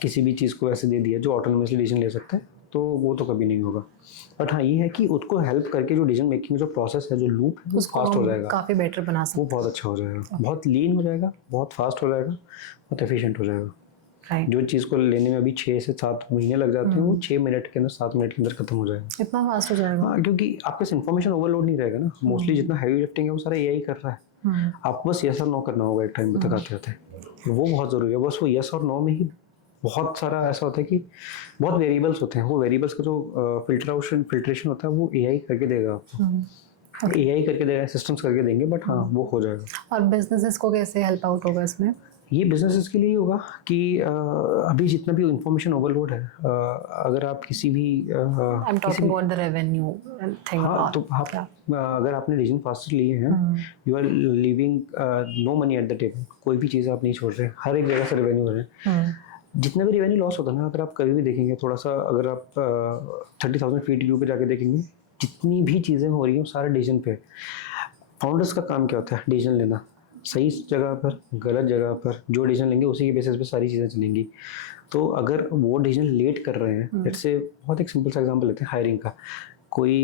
किसी भी चीज़ को ऐसे दे दिया जो ऑटोनोमसली डिसीजन ले सकता है, तो वो तो कभी नहीं होगा. बट हाँ ये है कि उसको हेल्प करके जो डिसीजन मेकिंग जो प्रोसेस है, जो लूप है, वो फास्ट हो जाएगा, काफ़ी बेटर बना सकते, वो बहुत अच्छा हो जाएगा, बहुत लीन हो जाएगा, बहुत फास्ट हो जाएगा, बहुत एफिशिएंट हो जाएगा. जो चीज़ को लेने में अभी 6 से 7 महीने लग जाते हैं वो 6 मिनट के अंदर 7 मिनट के अंदर खत्म हो जाएगा. इतना फास्ट हो जाएगा. हाँ, क्योंकि आपके पास इन्फॉर्मेशन ओवरलोड नहीं रहेगा ना. मोस्टली जितना हैवी लिफ्टिंग है वो सारा एआई कर रहा है. आपको बस यस और नो करना होगा एक टाइम तक आते आते. वो बहुत ज़रूरी है. बस वो यस और नो में ही बहुत सारा ऐसा होता है कि बहुत वेरिएबल्स होते हैं. वो वेरिएबल्स का जो फिल्ट्रेशन होता है वो एआई करके देगा आपको. एआई करके देगा, सिस्टम्स करके देंगे, बट हाँ वो हो जाएगा. और बिजनेसेस को कैसे हेल्प आउट होगा इसमें? ये बिजनेसेस के लिए होगा कि अभी जितना भी इंफॉर्मेशन ओवरलोड है, अगर आप किसी भी हाँ, तो आप अगर आपने डिसीजन फास्टर लिए हैं, you are leaving no money at the table. कोई भी चीज़ आप नहीं छोड़ रहे, हर एक जगह से रेवेन्यू हो रहे हैं. जितना भी रेवेन्यू लॉस होता है ना, अगर आप कभी भी देखेंगे थोड़ा सा, अगर आप 30,000 फीट व्यू पे जाके देखेंगे, जितनी भी चीज़ें हो रही हैं सारे डिसीजन पे. फाउंडर्स का काम क्या होता है? डिसीजन लेना, सही जगह पर, गलत जगह पर. जो डिसीजन लेंगे उसी के बेसिस पे सारी चीज़ें चलेंगी. तो अगर वो डिसीजन लेट कर रहे हैं, जैसे बहुत एक सिंपल सा एग्जांपल लेते हैं हायरिंग का. कोई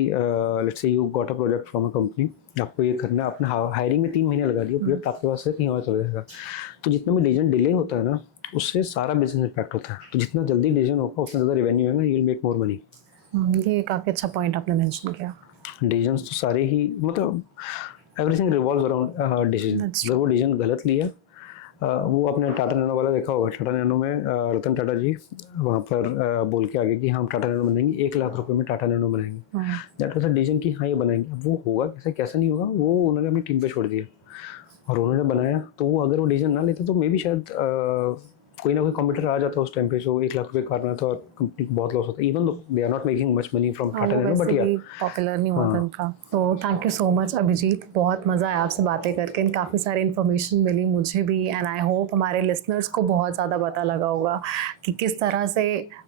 let's say you got a project from a company, आपको ये करना है, आपने हायरिंग में 3 महीने लगा दिया, प्रोजेक्ट आपके पास है, कहीं और चला जाएगा। तो जितना भी डिसीजन डिले होता है ना, उससे सारा बिजनेस इम्पैक्ट होता है। तो जितना जल्दी डिसीजन होगा उतना ज़्यादा रेवेन्यू है ना, you will make more money. ये काफ़ी अच्छा पॉइंट आपने मेंशन किया। डिसीजंस तो सारे ही मतलब everything revolves around decision. That's अगर वो डिसीजन गलत लिया, वो आपने टाटा नैनो वाला देखा होगा। टाटा नैनो में रतन टाटा जी वहाँ पर बोल के आगे कि हम टाटा नैनो बनाएंगे, 1 लाख रुपए में टाटा नैनो बनाएंगे। दैट वाज अ डिसीजन कि हाँ ये बनाएंगे। अब वो होगा कैसे कैसा नहीं होगा, वो उन्होंने अपनी टीम पे छोड़ दिया और उन्होंने बनाया। तो वो अगर वो डिसीजन ना लेते तो मे बी शायद कोई ना कोई कंप्यूटर आ जाता उस टाइम पे जो 1 लाख रुपए कार में था और कंपनी को बहुत लॉस होता है। Even though they are not making much money from Tata Nano, but या पॉपुलर नहीं हुआ था उनका। तो thank you so much Abhijeet, बहुत मज़ा आया आपसे बातें करके, काफ़ी सारी इन्फॉर्मेशन मिली मुझे भी, एंड आई होप हमारे लिसनर्स को बहुत ज़्यादा पता लगा होगा कि किस तरह से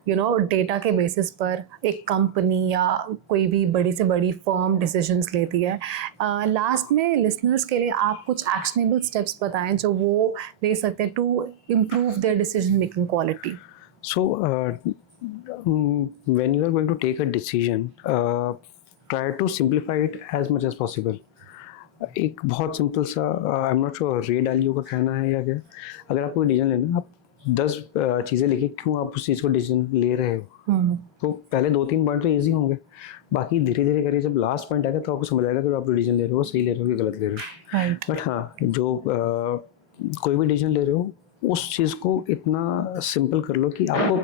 डेटा के बेसिस पर एक कंपनी या कोई भी बड़ी से बड़ी फर्म डिसीजंस लेती है। लास्ट में लिसनर्स के लिए आप कुछ एक्शनेबल स्टेप्स बताएं जो वो ले सकते हैं to improve their decision making quality. So, when you are going to take a decision, try to simplify it as much as possible. एक बहुत सिंपल सा, आई एम नॉट श्योर रे डालियो का कहना है या क्या, अगर आपको डिसीजन लेना है, आप 10 चीज़ें लिखिए क्यों आप उस चीज़ को डिसीजन ले रहे हो। तो पहले 2-3 पॉइंट तो ईजी होंगे, बाकी धीरे धीरे करिए। जब लास्ट पॉइंट आएगा तो आपको समझ आएगा कि आप डिसीजन ले रहे हो सही ले रहे हो कि गलत ले रहे हो। बट हाँ, जो कोई भी डिसीजन ले रहे हो उस चीज़ को इतना सिंपल कर लो कि आपको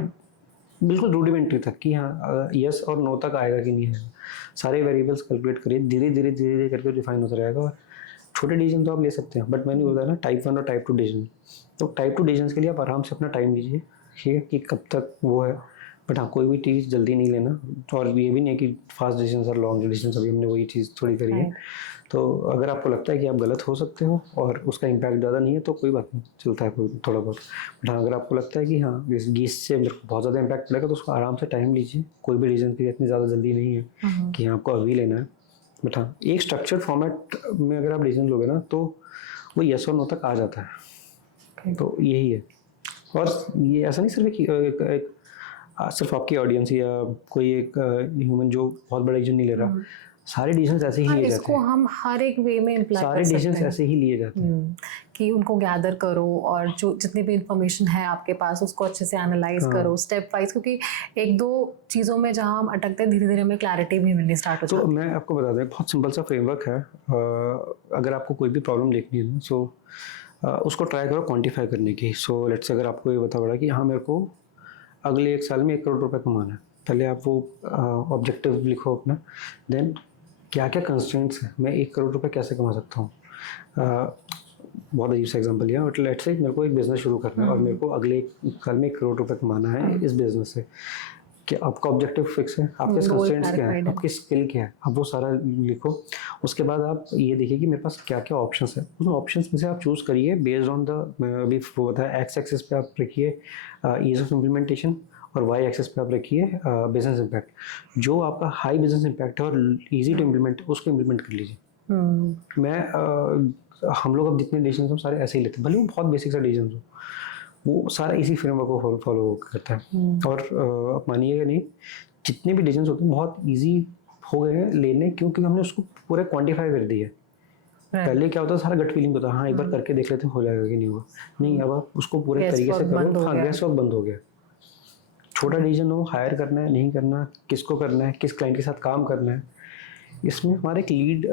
बिल्कुल रूडिमेंट्री तक कि हाँ यस और नो तक आएगा कि नहीं आएगा, सारे वेरिएबल्स कैलकुलेट करिए। धीरे धीरे धीरे धीरे करके रिफाइन होता रहेगा। और छोटे डिसीजन तो आप ले सकते हैं, बट मैंने बताया ना टाइप 1 और टाइप 2 डिसीजन। तो टाइप 2 डिसीजन के लिए आप आराम से अपना टाइम लीजिए, ठीक है, कि कब तक वो है। बट हाँ, कोई भी चीज़ जल्दी नहीं लेना, और ये भी नहीं है कि फास्ट डिसीजन और लॉन्ग डिसीजन। अभी हमने वही चीज़ थोड़ी करी है। तो अगर आपको लगता है कि आप गलत हो सकते हो और उसका इम्पैक्ट ज़्यादा नहीं है तो कोई बात नहीं, चलता है कोई थोड़ा बहुत। बट हाँ, अगर आपको लगता है कि हाँ इस गीस से मेरे को बहुत ज़्यादा इम्पैक्ट पड़ेगा तो उसको आराम से टाइम लीजिए। कोई भी डिसीजन की इतनी ज़्यादा जल्दी नहीं है कि आपको अभी लेना है। बट हाँ, एक स्ट्रक्चर्ड फॉर्मेट में अगर आप डिसीजन लोगे ना तो वो यस और नो तक आ जाता है। तो यही है। और ये ऐसा नहीं सिर्फ सिर्फ आपकी ऑडियंस या कोई एक ह्यूमन जो बहुत बड़ा डिसीजन नहीं ले रहा, सारे डिसीजंस ऐसे ही लिए जाते हैं। इसको हम हर एक वे में इम्प्लाई कर सकते हैं। सारे डिसीजंस ऐसे ही लिए जाते हैं कि उनको गैदर करो और जो जितनी भी इंफॉर्मेशन है आपके पास उसको अच्छे से एनालाइज करो स्टेप वाइज, क्योंकि 1-2 चीज़ों में जहाँ हम अटकते हैं धीरे धीरे हमें क्लैरिटी भी मिलनी स्टार्ट हो जाती है। तो मैं आपको बता दूं, बहुत सिंपल सा फ्रेमवर्क है। अगर आपको कोई भी प्रॉब्लम देखनी है सो उसको ट्राई करो क्वान्टिफाई करने की। सो लेट्स से अगर आपको ये बता पड़ा कि हाँ मेरे को अगले 1 साल में 1 करोड़ रुपए कमाना है, पहले आप वो ऑब्जेक्टिव लिखो अपना। देन क्या क्या कंस्ट्रेंट्स हैं, मैं 1 करोड़ रुपए कैसे कमा सकता हूँ। बहुत अजीब सा एग्जांपल लिया, बट लेट्स से मेरे को एक बिज़नेस शुरू करना है और मेरे को अगले 1 साल में 1 करोड़ रुपए कमाना है इस बिज़नेस से। कि आपका ऑब्जेक्टिव फिक्स है, आपके कंस्ट्रेंट्स क्या है, आपकी स्किल क्या है, आप वो सारा लिखो। उसके बाद आप ये देखिए कि मेरे पास क्या क्या ऑप्शंस है, उन ऑप्शंस में से आप चूज़ करिए बेस्ड ऑन द, अभी वो बताया एक्स एक्सिस पे आप रखिए ईज ऑफ इम्प्लीमेंटेशन और वाई एक्सिस पे आप रखिए बिजनेस इम्पैक्ट। जो आपका हाई बिजनेस इम्पैक्ट है और ईजी टू इम्प्लीमेंट, उसको इम्प्लीमेंट कर लीजिए। हम लोग अब जितने डिसीजन हम सारे ऐसे ही लेते हैं, भले वो बहुत बेसिक सा डिसीजन हो, वो सारा इसी फ्रेमवर्क को फॉलो करता है। और आप मानिएगा नहीं, जितने भी डिसीजन होते हैं बहुत इजी हो गए हैं लेने, क्योंकि हमने उसको पूरा क्वांटिफाई कर दिया है। पहले क्या होता है, सारा गट फीलिंग होता है, हाँ एक बार करके देख लेते हैं हो जाएगा कि नहीं होगा। नहीं, अब आप उसको पूरे तरीके से करो। हाँ, गैस वर्क बंद हो गया। छोटा डिसीजन हो, हायर करना है नहीं करना, किसको करना है, किस क्लाइंट के साथ काम करना है, इसमें हमारे एक लीड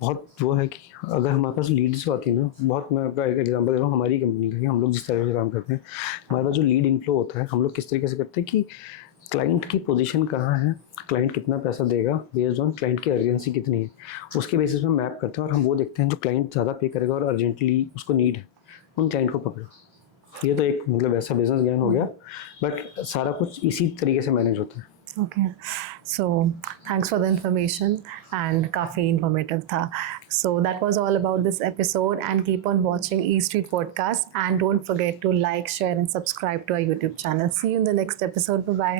बहुत वो है कि अगर हमारे पास लीड्स आती है ना, बहुत, मैं आपका एक एग्जांपल दे रहा हूँ हमारी कंपनी का, हम लोग जिस तरह से काम करते हैं, हमारे पास जो लीड इनफ्लो होता है, हम लोग किस तरीके से करते हैं कि क्लाइंट की पोजीशन कहाँ है, क्लाइंट कितना पैसा देगा, बेस्ड ऑन क्लाइंट की अर्जेंसी कितनी है, उसके बेसिस में मैप करते हैं। और हम वो देखते हैं जो क्लाइंट ज़्यादा पे करेगा और अर्जेंटली उसको नीड है, उन क्लाइंट को पकड़ो। ये तो एक मतलब ऐसा बिजनेस ज्ञान हो गया, बट सारा कुछ इसी तरीके से मैनेज होता है। Okay, so thanks for the information and काफ़ी informative था. So that was all about this episode, and keep on watching E Street Podcast and don't forget to like, share and subscribe to our YouTube channel. See you in the next episode. Bye bye.